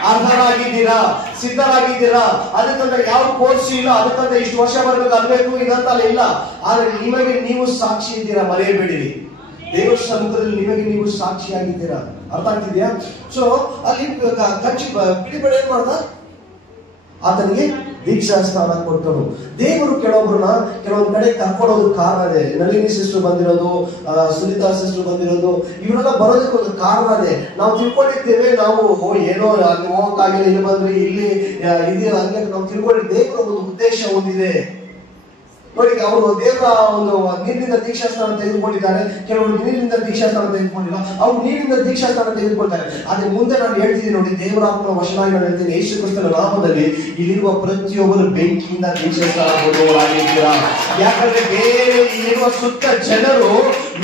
ಅರ್ಹರಾಗಿದ್ದೀರಾ, ಸಿದ್ಧರಾಗಿದ್ದೀರಾ. ಅದಕ್ಕಂತ ಯಾವ ಕೋರ್ಸ್ ಇಲ್ಲ, ಅದಕ್ಕಂತ ಇಷ್ಟು ವರ್ಷ ಬರ್ಬೇಕು, ಅನ್ಬೇಕು ಇದಂತಲ್ಲ ಇಲ್ಲ. ಆದ್ರೆ ನಿಮಗೆ ನೀವು ಸಾಕ್ಷಿ ಇದ್ದೀರಾ, ಮರೆಯಬೇಡಿರಿ. ದೇವರ ಸಮ್ಮುಖದಲ್ಲಿ ನಿಮಗೆ ನೀವು ಸಾಕ್ಷಿಯಾಗಿದ್ದೀರಾ. ಅರ್ಥ ಆಗ್ತಿದ್ಯಾ? ಸೊ ಅಲ್ಲಿ ಫಿಲಿಪ್ಪನು ಏನ್ ಮಾಡ್ದ? ಆತನಿಗೆ ದೀಕ್ಷಾಸ್ನಾನ ಕೊಟ್ಟರು. ದೇವರು ಕೆಲವೊಂದು ಕಡೆ ಕರ್ಕೊಳ್ಳೋದು ಕಾರಣ ಇದೆ. ನಳಿನಿ ಸಿಸ್ಟರ್ ಬಂದಿರೋದು, ಸುನೀತಾ ಸಿಸ್ಟರ್ ಬಂದಿರೋದು, ಇವರೆಲ್ಲ ಬರೋದಕ್ಕೆ ಒಂದು ಕಾರಣ ಇದೆ. ನಾವು ತಿಳ್ಕೊಂಡಿರ್ತೇವೆ, ನಾವು ಏನೋ ಅಲ್ಲಿ ಹೋಗಕ್ಕಾಗಿಲ್ಲ, ಇಲ್ಲಿ ಬಂದ್ರಿ, ಇಲ್ಲಿ ಇದೆ ಹಂಗೆ ನಾವು ತಿಳ್ಕೊಂಡಿದ್ದೇವೆ. ದೇವರ ಒಂದು ಉದ್ದೇಶ ಹೊಂದಿದೆ. ನೋಡಿ, ಅವರು ದೇವರ ಒಂದು ನೀರಿನಿಂದ ದೀಕ್ಷಾಸ್ಥಾನ ತೆಗೆದುಕೊಂಡಿದ್ದಾರೆ, ಕೆಲವರು ನೀರಿನಿಂದ ದೀಕ್ಷಾಸ್ಥಾನ ತೆಗೆದುಕೊಂಡಿಲ್ಲ, ಅವರು ನೀರಿನಿಂದ ದೀಕ್ಷಾಸ್ಥಾನ ತೆಗೆದುಕೊಳ್ತಾರೆ. ಆದ್ರೆ ಮುಂದೆ ನಾನು ಹೇಳ್ತೀನಿ ನೋಡಿ, ದೇವರಾತ್ಮ ವಚನವಾಗಿ ನಾನು ಹೇಳ್ತೀನಿ, ಯೇಸು ಕ್ರಿಸ್ತನ ನಾಮದಲ್ಲಿ ಇಲ್ಲಿರುವ ಪ್ರತಿಯೊಬ್ಬರು ಬೆಂಕಿಯಿಂದ ದೀಕ್ಷಾಸ್ಥಾನ ಹೊಂದುವವರಾಗಿದ್ದೀರಾ. ಯಾಕಂದ್ರೆ ಬೇರೆ ಇಲ್ಲಿರುವ ಸುತ್ತ ಜನರು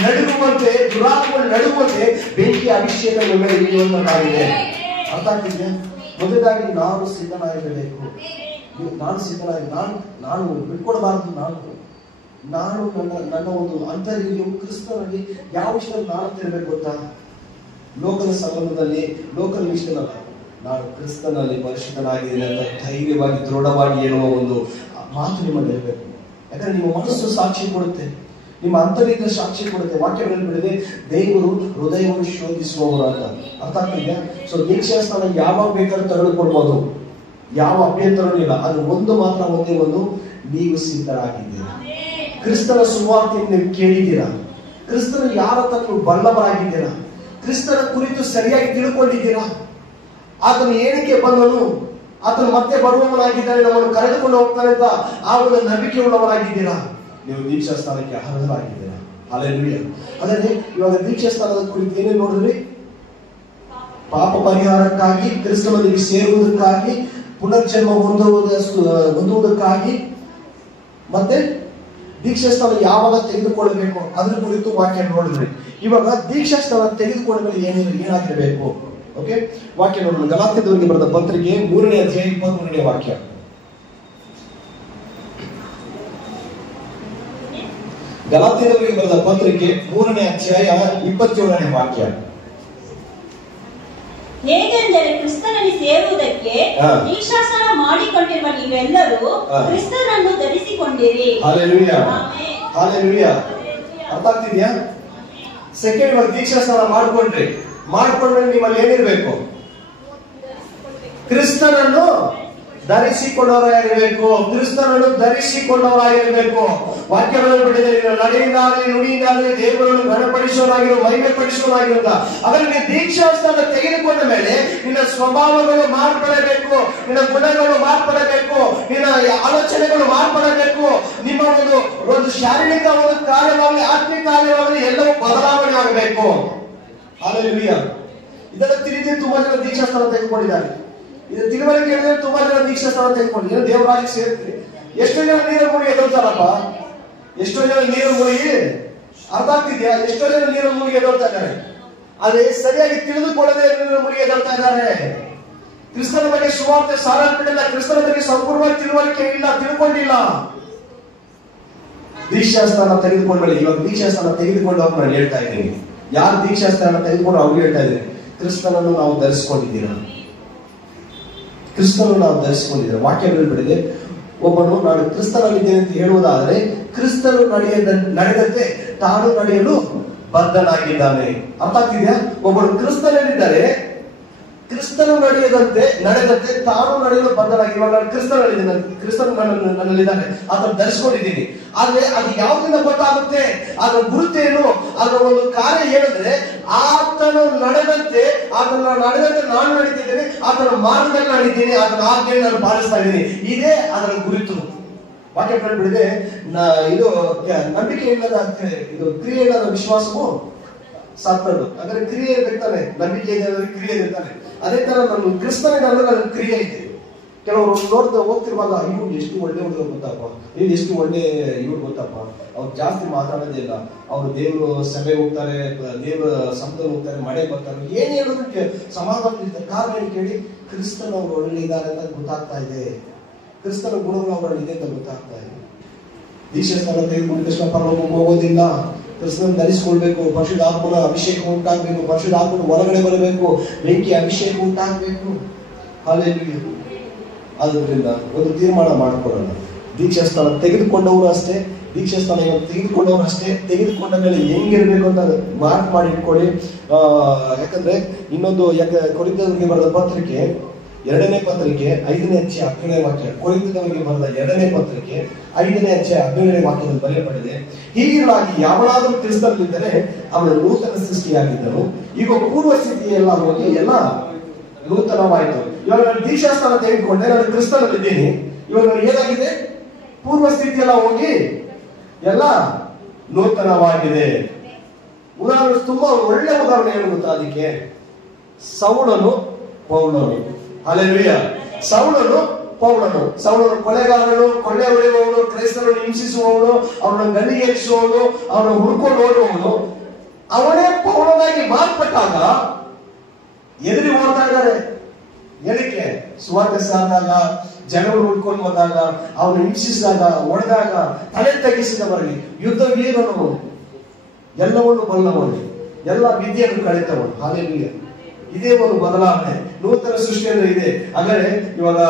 ನಡುಗುವಂತೆ, ದುರಾತ್ಮಗಳು ನಡುಗುವಂತೆ ಬೆಂಕಿ ಅಭಿಷೇಕ ನಿಮ್ಮ ಮೇಲೆ ಇಳಿಯುವಂತಾಗಿದೆ. ಅರ್ಥ ಆಗ್ತಿದ್ಯಾ? ಮೊದಲಾಗಿ ನಾನು ಸಿದ್ಧನಾಗಿರಬೇಕು. ನಾನು ಸಿದ್ಧನಾಗಿ ನಾನು ಬಿಟ್ಕೊಡಬಾರದು. ನಾನು ನನ್ನ ಒಂದು ಅಂತರ್ಯವು ಕ್ರಿಸ್ತನಲ್ಲಿ ಯಾವ ವಿಷಯದಲ್ಲಿ ನಾನು ತಿರ್ಬೇಕು ಗೊತ್ತಾ? ಲೋಕದ ಸಂಬಂಧದಲ್ಲಿ, ಲೋಕದ ವಿಷಯದಲ್ಲ, ನಾನು ಕ್ರಿಸ್ತನಲ್ಲಿ ಪರಿಶುದ್ಧನಾಗಿದ್ದೀನಿ ಅಂತ ಧೈರ್ಯವಾಗಿ ದೃಢವಾಗಿ ಹೇಳುವ ಒಂದು ಮಾತು ನಿಮ್ಮಲ್ಲಿ ಇರಬೇಕು. ಯಾಕಂದ್ರೆ ನಿಮ್ಮ ಮನಸ್ಸು ಸಾಕ್ಷಿ ಕೊಡುತ್ತೆ, ನಿಮ್ಮ ಅಂತರ್ಯದ ಸಾಕ್ಷಿ ಕೊಡುತ್ತೆ. ವಾಕ್ಯಗಳಲ್ಲಿ ಬಿಡಿದೆ, ದೇವರು ಹೃದಯವನ್ನು ಶೋಧಿಸುವವರು ಅಂತ. ಅರ್ಥ ಆಗ್ತಿದ್ಯಾ? ಸೊ ದೀಕ್ಷಾಸ್ಥಾನ ಯಾವಾಗ ಬೇಕಾದ್ರೂ ತೆಗೆದುಕೊಳ್ಬಹುದು, ಯಾವ ಅಭ್ಯಂತರವೂ ಇಲ್ಲ. ಅದು ಒಂದು ಮಾತ್ರ, ಒಂದೇ ಒಂದು, ನೀವು ಸಿದ್ಧರಾಗಿದ್ದೀರಾ. ಕ್ರಿಸ್ತನ ಸುವಾರ್ತೆಯನ್ನು ನೀವು ಕೇಳಿದ್ದೀರಾ, ಕ್ರಿಸ್ತನ ಯಾರ ನೀವು ಬಲ್ಲವರಾಗಿದ್ದೀರಾ, ಕ್ರಿಸ್ತನ ಕುರಿತು ಸರಿಯಾಗಿ ತಿಳ್ಕೊಂಡಿದ್ದೀರಾ, ಆತನು ಏನಕ್ಕೆ ಬಂದನು, ಆತನು ಮತ್ತೆ ಬರುವವನಾಗಿದ್ದಾನೆ, ನಮ್ಮನ್ನು ಕರೆದುಕೊಂಡು ಹೋಗ್ತಾನೆ ಅಂತ ಆ ಒಂದು ನಂಬಿಕೆ ಉಳ್ಳವರಾಗಿದ್ದೀರಾ. ನೀವು ದೀಕ್ಷಾಸ್ಥಾನಕ್ಕೆ ಅರ್ಹರಾಗಿದ್ದೀರಾ. ಹಲ್ಲೆಲೂಯಾ. ಅದನ್ನೇ ಇವಾಗ ದೀಕ್ಷಾಸ್ಥಾನದ ಕುರಿತು ಏನೇನು ನೋಡಿದ್ರಿ? ಪಾಪ ಪರಿಹಾರಕ್ಕಾಗಿ, ಕ್ರಿಸ್ತನೊಂದಿಗೆ ಸೇರುವುದಕ್ಕಾಗಿ, ಪುನರ್ಜನ್ಮ ಹೊಂದುವುದಕ್ಕಾಗಿ, ಮತ್ತೆ ದೀಕ್ಷಾಸ್ಥಾನ ಯಾವಾಗ ತೆಗೆದುಕೊಳ್ಳಬೇಕು ಅದ್ರ ಕುರಿತು ವಾಕ್ಯ ನೋಡಿದ್ರಿ. ಇವಾಗ ದೀಕ್ಷಾಸ್ಥಾನ ತೆಗೆದುಕೊಂಡ ಮೇಲೆ ಏನಾಗಿರಬೇಕು? ಓಕೆ, ವಾಕ್ಯ ನೋಡೋಣ. ಗಲಾತ್ಯದವರಿಗೆ ಬರೆದ ಪತ್ರಿಕೆ 3ನೇ ಅಧ್ಯಾಯ 23ನೇ ವಾಕ್ಯ. ಗಲಾತ್ಯದವರಿಗೆ ಬರೆದ ಪತ್ರಿಕೆ 3ನೇ ಅಧ್ಯಾಯ 27ನೇ ವಾಕ್ಯ. ಹೇಗೆಂದರೆ ಕ್ರಿಸ್ತನಲ್ಲಿ ಸೇರುವುದಕ್ಕೆ ದೀಕ್ಷಾಸ್ನಾನ ಮಾಡಿಕೊಂಡಿರುವ ನೀವೆಲ್ಲರೂ ಕ್ರಿಸ್ತನನ್ನು ಧರಿಸಿಕೊಂಡಿರಿ. Hallelujah, hallelujah. ಅರ್ಥ ಆಗ್ತಿದ್ಯಾ? ಸೆಕೆಂಡ್ ಒಂದು ದೀಕ್ಷಾಸ್ನಾನ ಮಾಡ್ಕೊಂಡ್ರೆ ನಿಮ್ಮಲ್ಲಿ ಏನಿರ್ಬೇಕು? ಕ್ರಿಸ್ತನನ್ನು ಧರಿಸಿಕೊಂಡವರಾಗಿರಬೇಕು. ಕ್ರಿಸ್ತನನ್ನು ಧರಿಸಿಕೊಂಡವರಾಗಿರಬೇಕು. ವಾಕ್ಯಗಳನ್ನು ಬಿಟ್ಟಿದೆ, ನಡೆಯಿಂದಾಗಲಿ ನುಡಿಯಿಂದಾಗಲಿ ದೇವರನ್ನು ಘನಪಡಿಸುವನಾಗಿರೋ, ಮಹಿಮೆ ಪಡಿಸುವನಾಗಿರುತ್ತ. ಅದರಲ್ಲಿ ದೀಕ್ಷಾಸ್ಥಾನ ತೆಗೆದುಕೊಂಡ ಮೇಲೆ ನಿನ್ನ ಸ್ವಭಾವಗಳು ಮಾರ್ಪಡಬೇಕು, ನಿನ್ನ ಗುಣಗಳು ಮಾರ್ಪಡಬೇಕು, ನಿನ್ನ ಆಲೋಚನೆಗಳು ಮಾರ್ಪಡಬೇಕು. ನಿಮ್ಮ ಒಂದು ಶಾರೀರಿಕ ಒಂದು ಕಾರ್ಯವಾಗಲಿ, ಆತ್ಮಿಕ ಕಾರ್ಯವಾಗಲಿ ಎಲ್ಲವೂ ಬದಲಾವಣೆ ಆಗಬೇಕು. ಹಲ್ಲೆಲೂಯಾ. ಇದನ್ನು ತಿಳಿದು ತುಂಬಾ ಜನ ದೀಕ್ಷಾಸ್ಥಾನ ತೆಗೆದುಕೊಂಡಿದ್ದಾರೆ. ಇದು ತಿಳುವಳಿಕೆ ಹೇಳಿದ್ರೆ ತುಂಬಾ ಜನ ದೀಕ್ಷಾಸ್ಥಾನ ತೆಗೆದುಕೊಂಡು ದೇವರಾಗಿ ಸೇರ್ತೀರಿ. ಎಷ್ಟೋ ಜನ ನೀರು ಮುಳುಗಿ ಎದೊಳ್ತಾರಪ್ಪ, ಎಷ್ಟೋ ಜನ ನೀರು ಮುಳುಗಿ, ಅರ್ಥ ಆಗ್ತಿದ್ಯಾ? ಎಷ್ಟೋ ಜನ ನೀರು ಮುಳುಗಿ ಎದೊಳ್ತಾ ಇದ್ದಾರೆ. ಆದ್ರೆ ಸರಿಯಾಗಿ ತಿಳಿದುಕೊಳ್ಳದೆ ನೀರು ಮುಳುಗಿ ಎದೊಳ್ತಾ ಇದ್ದಾರೆ. ಕ್ರಿಸ್ತನ ಬಗ್ಗೆ ಸುವಾರ್ತೆ ಸಾರಾಂಶವಿಲ್ಲ, ಕ್ರಿಸ್ತನ ಬಗ್ಗೆ ಸಂಪೂರ್ಣವಾಗಿ ತಿಳುವಳಿಕೆ ಇಲ್ಲ, ತಿಳ್ಕೊಂಡಿಲ್ಲ. ದೀಕ್ಷಾಸ್ಥಾನ ತೆಗೆದುಕೊಂಡ್ಮೇಲೆ, ಇವಾಗ ದೀಕ್ಷಾಸ್ಥಾನ ತೆಗೆದುಕೊಂಡು ಅವ್ರು ನಾನು ಹೇಳ್ತಾ ಇದ್ದೀನಿ, ಯಾರು ದೀಕ್ಷಾಸ್ಥಾನ ತೆಗೆದುಕೊಂಡು ಅವ್ರಿಗೆ ಹೇಳ್ತಾ ಇದ್ದೀನಿ, ಕ್ರಿಸ್ತನನ್ನು ನಾವು ಧರಿಸಿಕೊಂಡಿದ್ದೀರ, ಕ್ರಿಸ್ತನನ್ನು ನಾವು ಧರಿಸಿಕೊಂಡಿದ್ದೀರ. ವಾಕ್ಯಗಳು ಬಿಡಿದೆ, ಒಬ್ಬನು ನಾನು ಕ್ರಿಸ್ತನಲ್ಲಿದ್ದೇನೆ ಅಂತ ಹೇಳುವುದಾದರೆ ಕ್ರಿಸ್ತನು ನಡೆದಂತೆ ತಾನು ನಡೆಯಲು ಬದ್ಧನಾಗಿದ್ದಾನೆ. ಅರ್ಥ ಆಗ್ತಿದ್ಯಾ? ಒಬ್ಬನು ಕ್ರಿಸ್ತನಲ್ಲಿದ್ದಾರೆ, ಕ್ರಿಸ್ತನು ನಡೆದಂತೆ ತಾನು ನಡೆಯಲು ಬದ್ಧನಾಗಿ. ನಾನು ಕ್ರಿಸ್ತನು ನನ್ನಲ್ಲಿದ್ದಾನೆ, ಅದನ್ನು ಧರಿಸಿಕೊಂಡಿದ್ದೀನಿ. ಆದ್ರೆ ಅದು ಯಾವುದರಿಂದ ಗೊತ್ತಾಗುತ್ತೆ? ಅದರ ಗುರುತೇನು? ಅದರ ಒಂದು ಕಾರ್ಯ ಏನಂದ್ರೆ, ಆತನು ನಡೆದಂತೆ ನಾನು ನಡೀತಿದ್ದೇನೆ, ಆತನ ಮಾರ್ಗದಲ್ಲಿ ನಡೀತೀನಿ, ಆತನ ಆಜ್ಞೆಯನ್ನು ನಾನು ಪಾಲಿಸ್ತಾ ಇದ್ದೀನಿ. ಇದೇ ಅದರ ಗುರುತು. ವಾಕ್ಯ ಕಂಡುಬಿಡಿದೆ, ಇದು ನಂಬಿಕೆ ಇಲ್ಲದ, ಇದು ಕ್ರಿಯೆ ಇಲ್ಲದ ವಿಶ್ವಾಸವು ಸತ್ತದ್ದು. ಅಂದ್ರೆ ಕ್ರಿಯೆ ಇರ್ತಾನೆ, ನಂಬಿಕೆ ಇದೆ ಅಂದ್ರೆ ಕ್ರಿಯೆ ಇರ್ತಾನೆ. ಅದೇ ತರ ನನ್ನ ಕ್ರಿಸ್ತನಿಗೆ ಅಂದ್ರೆ ನನ್ನ ಕ್ರಿಯೆ ಇದೆ. ಕೆಲವರು ನೋಡ್ತಾ ಹೋಗ್ತಿರುವಾಗ, ಇವ್ರು ಎಷ್ಟು ಒಳ್ಳೆ ಹುಡುಗ ಗೊತ್ತಪ್ಪ, ಇವ್ರು ಎಷ್ಟು ಒಳ್ಳೆ ಇವ್ರು ಗೊತ್ತಪ್ಪ, ಅವ್ರು ಜಾಸ್ತಿ ಮಾತಾಡೋದೇ ಇಲ್ಲ, ಅವ್ರು ದೇವರು ಸಭೆ ಹೋಗ್ತಾರೆ, ದೇವರ ಸಂತರು ಹೋಗ್ತಾರೆ, ಮಳೆ ಬರ್ತಾರೆ, ಏನ್ ಹೇಳೋದಕ್ಕೆ ಸಮಾಧಾನ ಇರ್ತಾರೆ. ಕಾರಣ ಕೇಳಿ, ಕ್ರಿಸ್ತನ ಅವ್ರು ಒಳ್ಳೆ ಇದ್ದಾರೆ ಅಂತ ಗೊತ್ತಾಗ್ತಾ ಇದೆ, ಕ್ರಿಸ್ತನ ಗುಣಗಳು ಅವರಲ್ಲಿ ಇದೆ ಅಂತ ಗೊತ್ತಾಗ್ತಾ ಇದೆ. ದೀಕ್ಷಾಸ್ಥಾನ ತೆಗೆದುಕೊಂಡು ಕೃಷ್ಣ ಪರಲೋಕಕ್ಕೆ ಹೋಗೋದಿಲ್ಲ. ಕ್ರಿಸ್ತನ ಧರಿಸಿಕೊಳ್ಬೇಕು, ಪರಿಶುದ್ಧಾತ್ಮನ ಅಭಿಷೇಕ ಉಂಟಾಗಬೇಕು, ಪರಿಶುದ್ಧಾತ್ಮನ ಹೊರಗಡೆ ಬರಬೇಕು, ಬೆಂಕಿ ಅಭಿಷೇಕ ಉಂಟಾಗಬೇಕು. ಹಲ್ಲೆಲೂಯಾ. ಆದ್ದರಿಂದ ಒಂದು ತೀರ್ಮಾನ ಮಾಡಿಕೊಳ್ಳೋಣ. ದೀಕ್ಷಾಸ್ಥಾನ ತೆಗೆದುಕೊಂಡವರು ಅಷ್ಟೇ, ತೆಗೆದುಕೊಂಡ ಮೇಲೆ ಹೆಂಗಿರ್ಬೇಕು ಅಂತ ಮಾರ್ಕ್ ಮಾಡಿ ಇಟ್ಕೊಳ್ಳಿ. ಯಾಕಂದ್ರೆ ಇನ್ನೊಂದು, ಕೊರಿಂಥದವರಿಗೆ ಬರೆದ ಪತ್ರಿಕೆ 2ನೇ ಪತ್ರಿಕೆ 5ನೇ ಅಧ್ಯಾಯ 10ನೇ ವಾಕ್ಯ, ಕೊರಿಂಥದವರಿಗೆ ಬರೆದ 2ನೇ ಪತ್ರಿಕೆ 5ನೇ ಅಧ್ಯಾಯ 17ನೇ ವಾಕ್ಯದಲ್ಲಿ ಬರೆಯಲ್ಪಟ್ಟಿದೆ, ಹೀಗಾಗಿ ಯಾವನಾದರೂ ಕ್ರಿಸ್ತನಲ್ಲಿದ್ದರೆ ಅವನು ನೂತನ ಸೃಷ್ಟಿಯಾಗಿದ್ದನು, ಈಗ ಪೂರ್ವ ಸ್ಥಿತಿಯೆಲ್ಲ ಹೋಗಿ ಎಲ್ಲ ನೂತನವಾಯಿತು. ಇವಾಗ ನಾನು ದೀಕ್ಷಾಸ್ಥಾನ ತೆಗೆದುಕೊಂಡೆ, ನಾನು ಕ್ರಿಸ್ತನಲ್ಲಿದ್ದೀನಿ. ಇವಾಗ ನಾನು ಏನಾಗಿದೆ? ಪೂರ್ವ ಸ್ಥಿತಿ ಎಲ್ಲ ಹೋಗಿ ಎಲ್ಲ ನೂತನವಾಗಿದೆ. ಉದಾಹರಣೆ ತುಂಬಾ ಒಳ್ಳೆ ಉದಾಹರಣೆ ಏನು ಗೊತ್ತಾ ಅದಕ್ಕೆ? ಸೌಲನು ಪೌಲನು. ಹಲ್ಲೆಲೂಯ. ಸೌಲನು ಪೌಲನು. ಸೌಲನು ಕೊಲೆಗಾರನು, ಕೊಳ್ಳೆ ಹೊಡೆಯುವವನು, ಕ್ರೈಸ್ತರನ್ನು ಹಿಂಸಿಸುವವನು, ಅವರನ್ನು ಗಲ್ಲಿಗೇರಿಸುವವನು, ಅವರನ್ನು ಹುಡ್ಕೊಂಡು ಓಡುವವನು. ಅವನೇ ಪೌಲನಾಗಿ ಮಾರ್ಪಟ್ಟಾಗ ಎದುರಿ ಓಡ್ತಾ ಇದ್ದಾರೆ. ಏನಕ್ಕೆ? ಸುವಾರ್ತೆ ಸಾರಿದಾಗ, ಜನಗಳು ಹುಡ್ಕೊಂಡು ಬಂದಾಗ, ಅವನು ಹಿಂಸಿಸಿದಾಗ, ಹೊಡೆದಾಗ, ತಲೆ ತಗ್ಗಿಸಿದವರಿಗೆ, ಯುದ್ಧ ವೀರನು, ಎಲ್ಲವನ್ನು ಬಲ್ಲವನು, ಎಲ್ಲ ವಿದ್ಯೆಯನ್ನು ಕಲಿತವನು. ಹಾಲೆಲೂಯ. ಇದೇ ಒಂದು ಬದಲಾವಣೆ, ನೂತನ ಸೃಷ್ಟಿಯನ್ನು ಇದೆ. ಹಾಗಾದ್ರೆ ಇವಾಗ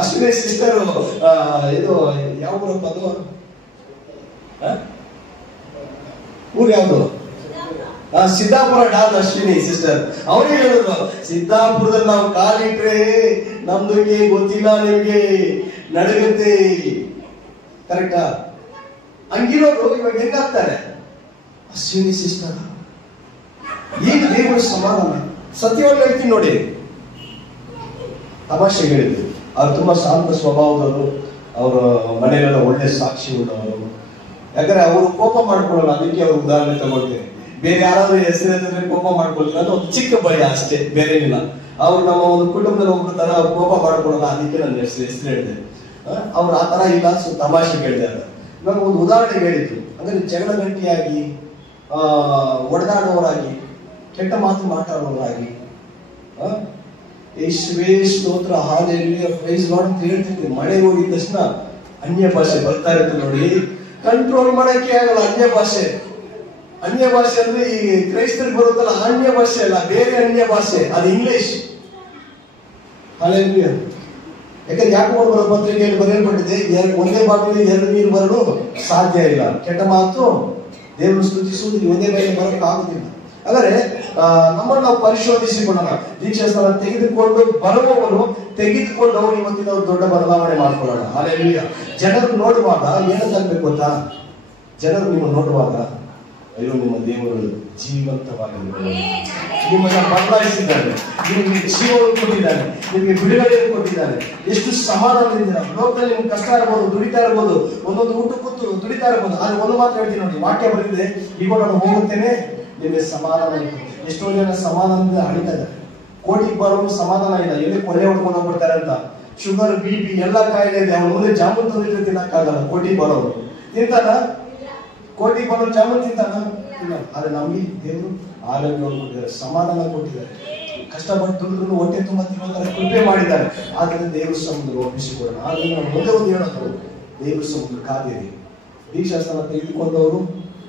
ಅಶ್ವಿನಿ ಸಿಸ್ಟರ್ ಇದು ಯಾವ ಊರಪ್ಪ ಅದು? ಊರು ಯಾವುದು? ಸಿದ್ದಾಪುರ ಡಾಲ್ ಅಶ್ವಿನಿ ಸಿಸ್ಟರ್. ಅವರೇ ಹೇಳಿದ್ರು, ಸಿದ್ದಾಪುರದಲ್ಲಿ ನಾವು ಕಾಲಿಟ್ರೆ ನಮ್ದುಗೆ ಗೊತ್ತಿಲ್ಲ, ನಿಮ್ಗೆ ನಡುಗುತ್ತೆ. ಕರೆಕ್ಟಾ? ಹಂಗಿರೋರು ಇವಾಗ ಹೆಂಗಾಗ್ತಾರೆ? ಅಶ್ವಿನಿ ಸಿಸ್ಟರ್. ಈಗ ದೇವರ ಸಮಾಧಾನ. ಸತ್ಯವಾಗಿ ಹೇಳ್ತೀನಿ ನೋಡಿ, ತಮಾಷೆ ಹೇಳಿದ್ರು. ಅವ್ರು ತುಂಬಾ ಶಾಂತ ಸ್ವಭಾವದವರು. ಅವರ ಮನೆಯಲ್ಲೆಲ್ಲ ಒಳ್ಳೆ ಸಾಕ್ಷಿ ಉಳ್ಳವರು. ಯಾಕಂದ್ರೆ ಅವರು ಕೋಪ ಮಾಡ್ಕೊಳ್ಳಲ್ಲ, ಅದಕ್ಕೆ ಅವ್ರ ಉದಾಹರಣೆ ತಗೊಳ್ತೇನೆ. ಬೇರೆ ಯಾರಾದ್ರೂ ಹೆಸರಿದ್ರೆ ಕೋಪ ಮಾಡ್ಕೊಳ್ತಾರೆ, ಅದು ಒಂದು ಚಿಕ್ಕ ಭಯ ಅಷ್ಟೇ, ಬೇರೇನಿಲ್ಲ. ಅವ್ರು ನಮ್ಮ ಒಂದು ಕುಟುಂಬದಲ್ಲಿ ಒಬ್ಬರು ತರ ಕೋಪ ಮಾಡ್ಕೊಳ್ಳಲ್ಲ, ಅದಕ್ಕೆ ನನ್ನ ಹೆಸರು ಹೇಳಿದೆ. ಅವ್ರು ಆ ತರ ಇಲ್ಲ, ತಮಾಷೆ ಹೇಳಿದ್ದಾರೆ. ಇವಾಗ ಒಂದು ಉದಾಹರಣೆ ಹೇಳಿದ್ರು. ಅಂದ್ರೆ ಜಗಳ ಗಂಟಿಯಾಗಿ, ಒಡೆದಾಡುವವರಾಗಿ, ಕೆಟ್ಟ ಮಾತು ಮಾತಾಡುವವರಾಗಿ, ಯೇಸುವೇ ಸ್ತೋತ್ರ, ಹಾಲೆಲೂಯಾ, ಪ್ರೈಸ್ ಲಾರ್ಡ್ ಅಂತ ಹೇಳ್ತಿದ್ದೆ. ಮಳೆ ಹೋಗಿದ ತಕ್ಷಣ ಅನ್ಯ ಭಾಷೆ ಬರ್ತಾ ಇರುತ್ತೆ ನೋಡಿ, ಕಂಟ್ರೋಲ್ ಮಾಡಕ್ಕೆ ಆಗಲ್ಲ. ಅನ್ಯ ಭಾಷೆ ಅಂದ್ರೆ ಈ ಕ್ರೈಸ್ತರಿಗೆ ಬರುತ್ತಲ್ಲ, ಅನ್ಯ ಭಾಷೆ ಅಲ್ಲ, ಬೇರೆ ಅನ್ಯ ಭಾಷೆ, ಅದು ಇಂಗ್ಲಿಷ್. ಹಾಲೆಲೂಯಾ. ಯಾಕಂದ್ರೆ ಯಾಕೋಬ ಬರೋ ಪತ್ರಿಕೆಯಲ್ಲಿ ಬರೆಯಲ್ಪಟ್ಟಿದೆ, ಒಂದೇ ಬಾಟಲಿ 2 ನೀರು ಬರಲು ಸಾಧ್ಯ ಇಲ್ಲ. ಕೆಟ್ಟ ಮಾತು ದೇವರು ಸ್ತುತಿಸುವುದು ಒಂದೇ ಮೇಲೆ ಬರೋಕೆ ಆಗುದಿಲ್ಲ. ಆದರೆ ನಮ್ಮನ್ನು ನಾವು ಪರಿಶೋಧಿಸಿಕೊಳ್ಳೋಣ. ದೀಕ್ಷಾಸ್ಥಾನ ತೆಗೆದುಕೊಂಡು ಬರುವವನು ತೆಗೆದುಕೊಂಡವನು ಇವತ್ತಿನ ಒಂದು ದೊಡ್ಡ ಬದಲಾವಣೆ ಮಾಡ್ಕೊಳ್ಳೋಣ. ಹಾಲೆಲೂಯಾ. ಜನರು ನೋಡುವಾಗ ಏನಂತ ಅನ್ಬೇಕು ಗೊತ್ತಾ? ಜನರು ನಿಮ್ಮ ನೋಡುವಾಗ, ಅಯ್ಯೋ ನಿಮ್ಮ ದೇವರು ಜೀವಂತವಾಗಿರುತ್ತಾರೆ, ನಿಮ್ಮನ್ನ ಬದಲಾಯಿಸಿದ್ದಾನೆ, ನಿಮಗೆ ಜೀವವನ್ನು ಕೊಟ್ಟಿದ್ದಾನೆ, ನಿಮಗೆ ಬಿಡುಗಡೆಯನ್ನು ಕೊಟ್ಟಿದ್ದಾನೆ. ಎಷ್ಟು ಸಮಾಧಾನದಿಂದ ಲೋಕದಲ್ಲಿ ನಿಮ್ಗೆ ಕಷ್ಟ ಇರ್ಬೋದು, ದುಡಿತಾ ಇರ್ಬೋದು, ಒಂದೊಂದು ಊಟ ಕೂತು ದುಡಿತಾ ಇರ್ಬೋದು. ಆದ್ರೆ ಒಂದು ಮಾತು ಹೇಳ್ತೀನಿ ನೋಡಿ, ವಾಕ್ಯ ಬರೆದಿದೆ, ಈಗ ನಾನು ಹೋಗುತ್ತೇನೆ, ನಿಮಗೆ ಸಮಾಧಾನ ಇರುತ್ತೆ. ಎಷ್ಟೋ ಜನ ಸಮಾಧಾನದಿಂದ ಅಳಿತಾ ಇದ್ದಾರೆ. ಕೋಟಿಗೆ ಬರೋನು ಸಮಾಧಾನ ಇಲ್ಲ, ಎಲ್ಲಿ ಕೊಲೆ ಹೊಡ್ಕೊಂಡು ಹೋಗ್ಬಿಡ್ತಾರೆ ಅಂತ. ಶುಗರ್, BP ಎಲ್ಲ ಕಾಯಿಲೆ ಇದೆ. ಅವ್ರ ಮುಂದೆ ಜಾಮೂನ್ ತಂದಿಟ್ಟು ತಿನ್ನಕ್ಕಾಗಲ್ಲ. ಕೋಟಿಗೆ ಬರೋನು ತಿಂತಾನ? ಕೋಟಿಗೆ ಬರೋನು ಜಾಮೂನ್ ತಿಂತಾನ? ಇಲ್ಲ. ಆದ್ರೆ ನಮಗೆ ದೇವರು ಆರೋಗ್ಯವನ್ನು ಕೊಟ್ಟಿದ್ದಾರೆ, ಸಮಾಧಾನ ಕೊಟ್ಟಿದ್ದಾರೆ. ಕಷ್ಟಪಟ್ಟು ದುಡಿದ್ರು ಹೊಟ್ಟೆ ತುಂಬ ತಿನ್ನೋದಾರೆ ಕೃಪೆ ಮಾಡಿದ್ದಾರೆ. ಆದ್ರೆ ದೇವ್ರ ಸಮುದ್ರ ಒಪ್ಪಿಸಿಕೊಡೋಣ. ಆದ್ರೆ ನಾವು ಮುಂದೆ ಒಂದು ಹೇಳೋದು, ದೇವ್ರ ಸಮುದ್ರ ಕಾದಿರಿ. ದೀಕ್ಷಾಸ್ಥಾನ ತೆಗೆದುಕೊಂಡವರು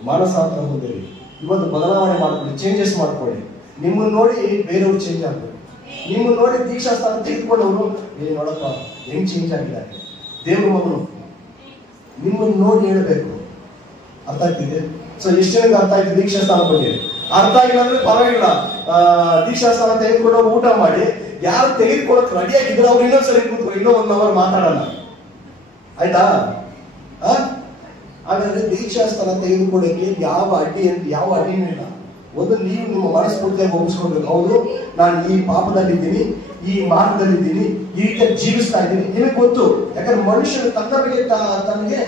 ಮಾನಸಾಂತರ ಹೊಂದಿರಿ. ಇವತ್ತು ಬದಲಾವಣೆ ಮಾಡ್ಕೊಳ್ಳಿ, ಚೇಂಜಸ್ ಮಾಡ್ಕೊಳ್ಳಿ. ನಿಮ್ಮನ್ನು ನೋಡಿ ಬೇರೆಯವ್ರು ಚೇಂಜ್ ಆಗ್ಬೇಕು. ನಿಮ್ಮನ್ನು ನೋಡಿ ದೀಕ್ಷಾಸ್ಥಾನ ತೆಗೆದುಕೊಂಡವರು, ನೋಡಪ್ಪ ಹೆಂಗ್ ಚೇಂಜ್ ಆಗಿದ್ದಾರೆ ದೇವ್ರ ಮಗನು, ನಿಮ್ಮನ್ನು ನೋಡಿ ಹೇಳಬೇಕು. ಅರ್ಥ ಆಗ್ತಿದೆ? ಸೊ ಎಷ್ಟು ಜನಕ್ಕೆ ಅರ್ಥ ಆಯ್ತು ದೀಕ್ಷಾಸ್ಥಾನ ಬಗ್ಗೆ? ಅರ್ಥ ಆಗಿಲ್ಲ ಅಂದ್ರೆ ಪರವಾಗಿಲ್ಲ, ದೀಕ್ಷಾಸ್ಥಾನ ತೆಗೆದುಕೊಂಡು ಊಟ ಮಾಡಿ, ಯಾರು ತೆಗೆದುಕೊಳ್ಳಕ್ ರೆಡಿ ಆಗಿದ್ರೆ ಅವ್ರು ಇನ್ನೊಂದ್ಸರಿ ಕೂತ್ಕೊಂಡು ಇನ್ನೂ 1 ಅವರ್ ಮಾತಾಡೋಣ, ಆಯ್ತಾ? ಹಾಗಾದ್ರೆ ದೀಕ್ಷಾಸ್ಥಾನ ತೆಗೆದುಕೊಳ್ಳಕ್ಕೆ ಯಾವ ಅಡ್ಡಿನೂ ಇಲ್ಲ. ಒಂದು ನೀವು ನಿಮ್ಮ ಮನಸ್ಫೂರ್ತಿಯಾಗಿ ಒಪ್ಪಿಸ್ಕೊಳ್ಬೇಕು. ಹೌದು, ನಾನು ಈ ಪಾಪದಲ್ಲಿದ್ದೀನಿ, ಈ ಮಾರ್ಗದಲ್ಲಿದ್ದೀನಿ, ಈ ರೀತಿ ಜೀವಿಸ್ತಾ ಇದ್ದೀನಿ. ನಿಮಗೆ ಗೊತ್ತು. ಯಾಕಂದ್ರೆ ಮನುಷ್ಯನು ತನ್ನ ಬಗ್ಗೆ ತನಗೆ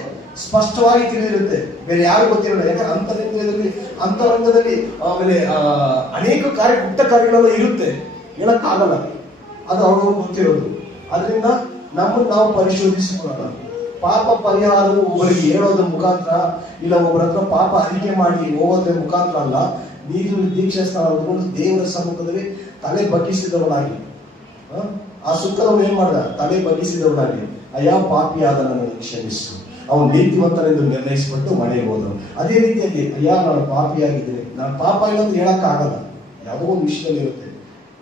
ಸ್ಪಷ್ಟವಾಗಿ ತಿಳಿದಿರುತ್ತೆ, ಬೇರೆ ಯಾರು ಗೊತ್ತಿರಲ್ಲ. ಯಾಕಂದ್ರೆ ಅಂತರಂಗದಲ್ಲಿ ಆಮೇಲೆ ಅನೇಕ ಗುಪ್ತ ಕಾರ್ಯಗಳೆಲ್ಲ ಇರುತ್ತೆ, ಹೇಳಕ್ಕಾಗಲ್ಲ. ಅದು ಅವ್ರಿಗೆ ಗೊತ್ತಿರೋದು. ಅದರಿಂದ ನಮ್ಮನ್ನು ನಾವು ಪರಿಶೋಧಿಸಿಕೊಳ್ಳೋಣ. ಪಾಪ ಪರಿಹಾರವು ಒಬ್ಬರಿಗೆ ಹೇಳೋದ್ರ ಮುಖಾಂತರ, ಇಲ್ಲ ಒಬ್ಬರ ಹತ್ರ ಪಾಪ ಅರಿಕೆ ಮಾಡಿ ಹೋಗೋದ್ರ ಮುಖಾಂತರ ಅಲ್ಲ. ನೀರು ದೀಕ್ಷಾಸ್ಥಾನ ದೇವರ ಸಮ್ಮುಖದಲ್ಲಿ ತಲೆ ಬಗ್ಗಿಸಿದವನಾಗಿ, ಆ ಸುಖದವನು ಏನ್ ಮಾಡ್ದ? ತಲೆ ಬಗ್ಗಿಸಿದವನಾಗಿ, ಅಯ್ಯ ಪಾಪಿಯಾದ ನನ್ನನ್ನು ಕ್ಷಮಿಸು, ಅವನು ನೀತಿವಂತನೆಂದು ನಿರ್ಣಯಿಸಿಬಿಟ್ಟು ಮನೆಗೆ ಹೋದನು. ಅದೇ ರೀತಿಯಾಗಿ, ಅಯ್ಯ ನಾನು ಪಾಪಿಯಾಗಿದ್ದೇನೆ, ನಾನು ಪಾಪ ಇಲ್ಲ ಅಂತ ಹೇಳಕ್ ಆಗಲ್ಲ. ಯಾವುದೋ ಒಂದು ವಿಷಯದಲ್ಲಿ ಇರುತ್ತೆ.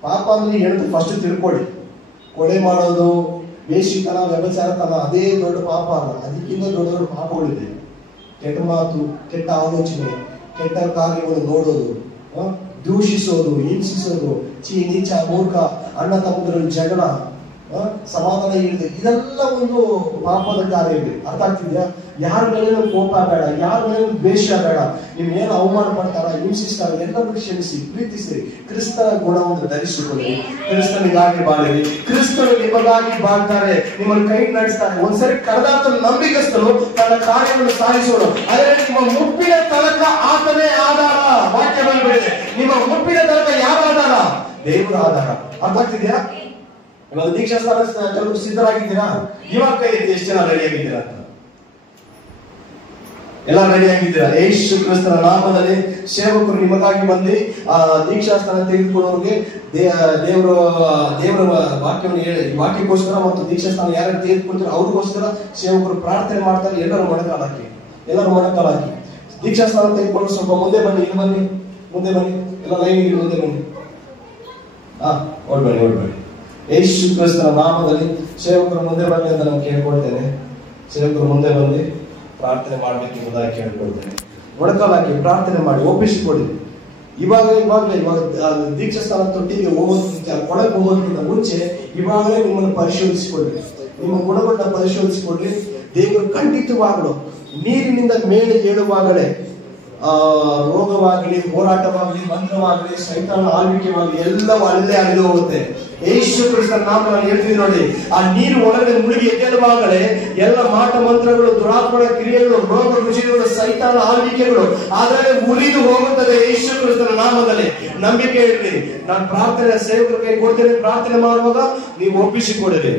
ಪಾಪ ಅಂದ್ರೆ ಹೇಳಿದ್ರೆ ಫಸ್ಟ್ ತಿಳ್ಕೊಳ್ಳಿ. ಕೊಲೆ ಮಾಡೋದು, ವೇಷಿತನ, ವ್ಯಭಿಚಾರತನ ಅದೇ ದೊಡ್ಡ ಪಾಪ ಅಲ್ಲ, ಅದಕ್ಕಿಂತ ದೊಡ್ಡ ದೊಡ್ಡ ಪಾಪಗಳಿದೆ. ಕೆಟ್ಟ ಮಾತು, ಕೆಟ್ಟ ಆಲೋಚನೆ, ಕೆಟ್ಟ ಕಾರ್ಯವನ್ನು ನೋಡೋದು, ದೂಷಿಸೋದು, ಹಿಂಸಿಸೋದು, ನೀಚ, ಮೂರ್ಖ, ಅಣ್ಣ ತಮ್ಮಂದಿರಲ್ಲಿ ಜಗಳ, ಸಮಾಧಾನ ಇಲ್ಲದೆ, ಇದೆಲ್ಲ ಒಂದು ಪಾಪದ ಕಾರ್ಯ ಇದೆ. ಅರ್ಥ ಆಗ್ತಿದ್ಯಾ? ಯಾರ ಮೇಲೆ ಕೋಪ ಬೇಡ, ಯಾರ ಮೇಲೆ ದ್ವೇಷ ಬೇಡ. ನಿಮ್ಗೇನು ಅವಮಾನ ಪಡ್ತಾರ, ಹಿಂಸಿಸ್ತಾರ, ಎಲ್ಲರೂ ಕ್ಷಮಿಸಿ, ಪ್ರೀತಿಸಿ, ಕ್ರಿಸ್ತನ ಗುಣವನ್ನು ಧರಿಸಿಕೊಳ್ಳಿ, ಕ್ರಿಸ್ತನಿಗಾಗಿ ಬಾಳಿರಿ. ಕ್ರಿಸ್ತನು ನಿಮಗಾಗಿ ಬಾಳ್ತಾರೆ, ನಿಮ್ಮನ್ನು ಕೈ ನಡೆಸ್ತಾರೆ. ಒಂದ್ಸರಿ ಕರೆದಾತ ನಂಬಿಕಸ್ಥನು ತನ್ನ ಕಾರ್ಯವನ್ನು ಸಾಧಿಸೋಣ. ಆದರೆ ನಿಮ್ಮ ಮುಪ್ಪಿನ ತನಕ ಆತನೇ ಆಧಾರ. ವಾಕ್ಯ ಬಂದ್ಬಿಡಿದೆ, ನಿಮ್ಮ ಮುಪ್ಪಿನ ತನಕ ಯಾರ ಆಧಾರ? ದೇವರ ಆಧಾರ. ಅರ್ಥ ಆಗ್ತಿದ್ಯಾ? ಇವಾಗ ದೀಕ್ಷಾ ಸ್ಥಾನ ಕೆಲವರು ಸಿದ್ಧರಾಗಿದ್ದೀರಾ? ಇವಾಗ ಕೈ ಎತ್ತಿ, ಎಷ್ಟು ಜನ ರೆಡಿ ಆಗಿದ್ದೀರಾ ಅಂತ? ಎಲ್ಲ ರೆಡಿ ಆಗಿದ್ದೀರಾ? ಯೇಸು ಕ್ರಿಸ್ತನ ನಾಮದಲ್ಲಿ ಸೇವಕರು ನಿಮಗಾಗಿ ಬಂದು ದೀಕ್ಷಾ ಸ್ಥಾನ ತೆಗೆದುಕೊಳ್ಳೋರಿಗೆ ದೇವರ ವಾಕ್ಯವನ್ನು ಹೇಳಿ, ವಾಕ್ಯಕ್ಕೋಸ್ಕರ ಮತ್ತು ದೀಕ್ಷಾ ಸ್ಥಾನ ಯಾರು ತೆಗೆದುಕೊಳ್ತಾರೆ ಅವ್ರಿಗೋಸ್ಕರ ಸೇವಕರು ಪ್ರಾರ್ಥನೆ ಮಾಡ್ತಾರೆ. ಎಲ್ಲರೂ ಮೊಣಕಾಲು ಹಾಕಿ ದೀಕ್ಷಾ ಸ್ಥಾನ ತೆಗೆದುಕೊಂಡು ಸ್ವಲ್ಪ ಮುಂದೆ ಬನ್ನಿ, ಇಲ್ಲಿ ಬನ್ನಿ, ಮುಂದೆ ಬನ್ನಿ, ಎಲ್ಲ ಲೈನ್ ಮುಂದೆ ಬನ್ನಿ. ಓಡ್ಬೇಡಿ. ಯೇಸು ಕ್ರಿಸ್ತನ ನಾಮದಲ್ಲಿ ಸೇವಕರು ಮುಂದೆ ಬನ್ನಿ ಅಂತ ನಾನು ಕೇಳ್ಕೊಳ್ತೇನೆ. ಸೇವಕರು ಮುಂದೆ ಬಂದು ಪ್ರಾರ್ಥನೆ ಮಾಡಬೇಕೆಂಬುದಾಗಿ ಕೇಳ್ಕೊಳ್ತೇನೆ. ಮೊಣಕಾಲಾಕಿ ಪ್ರಾರ್ಥನೆ ಮಾಡಿ ಒಪ್ಪಿಸಿಕೊಡಿ. ಇವಾಗ ದೀಕ್ಷಾ ಸ್ಥಾನ ತೊಟ್ಟಿಗೆ ಹೋಗೋದಕ್ಕಿಂತ, ಕೊಳಕ್ಕೆ ಹೋಗೋದಕ್ಕಿಂತ ಮುಂಚೆ ಇವಾಗಲೇ ನಿಮ್ಮನ್ನು ಪರಿಶೋಧಿಸಿಕೊಳ್ಳಿ, ನಿಮ್ಮ ಗುಣಗಳನ್ನ ಪರಿಶೋಧಿಸಿಕೊಳ್ಳಿ. ದೇವರು ಖಂಡಿತವಾಗಲು ನೀರಿನಿಂದ ಮೇಲೆ ಏಳುವಾಗಲೇ ರೋಗವಾಗಲಿ, ಹೋರಾಟವಾಗಲಿ, ಮಂತ್ರವಾಗಲಿ, ಸೈತಾನ ಆಳ್ವಿಕೆವಾಗಲಿ ಎಲ್ಲವೂ ಅಲ್ಲೇ ಅಲ್ಲಿಗೆ ಹೋಗುತ್ತೆ. ಯೇಸು ಕ್ರಿಸ್ತನ ನಾಮ ನಾನು ಹೇಳ್ತೀನಿ ನೋಡಿ, ಆ ನೀರು ಒಳಗಡೆ ಮುಳುಗಿ ಎದ್ದೇಳುವಾಗಲೇ ಎಲ್ಲ ಮಾಟ ಮಂತ್ರಗಳು, ದುರಾತ್ಮನ ಕ್ರಿಯೆಗಳು, ರೋಗ ರುಚಿಗಳು, ಸೈತಾನ ಆಳ್ವಿಕೆಗಳು ಆದರೆ ಉರಿದು ಹೋಗುತ್ತದೆ ಯೇಸು ಕ್ರಿಸ್ತನ ನಾಮದಲ್ಲಿ. ನಂಬಿಕೆ ಇರಲಿ. ನಾನು ಪ್ರಾರ್ಥನೆ ಸೇವಕರ ಕೈ ಕೊಡ್ತೇನೆ. ಪ್ರಾರ್ಥನೆ ಮಾಡುವಾಗ ನೀವು ಒಪ್ಪಿಸಿಕೊಡಿರಿ.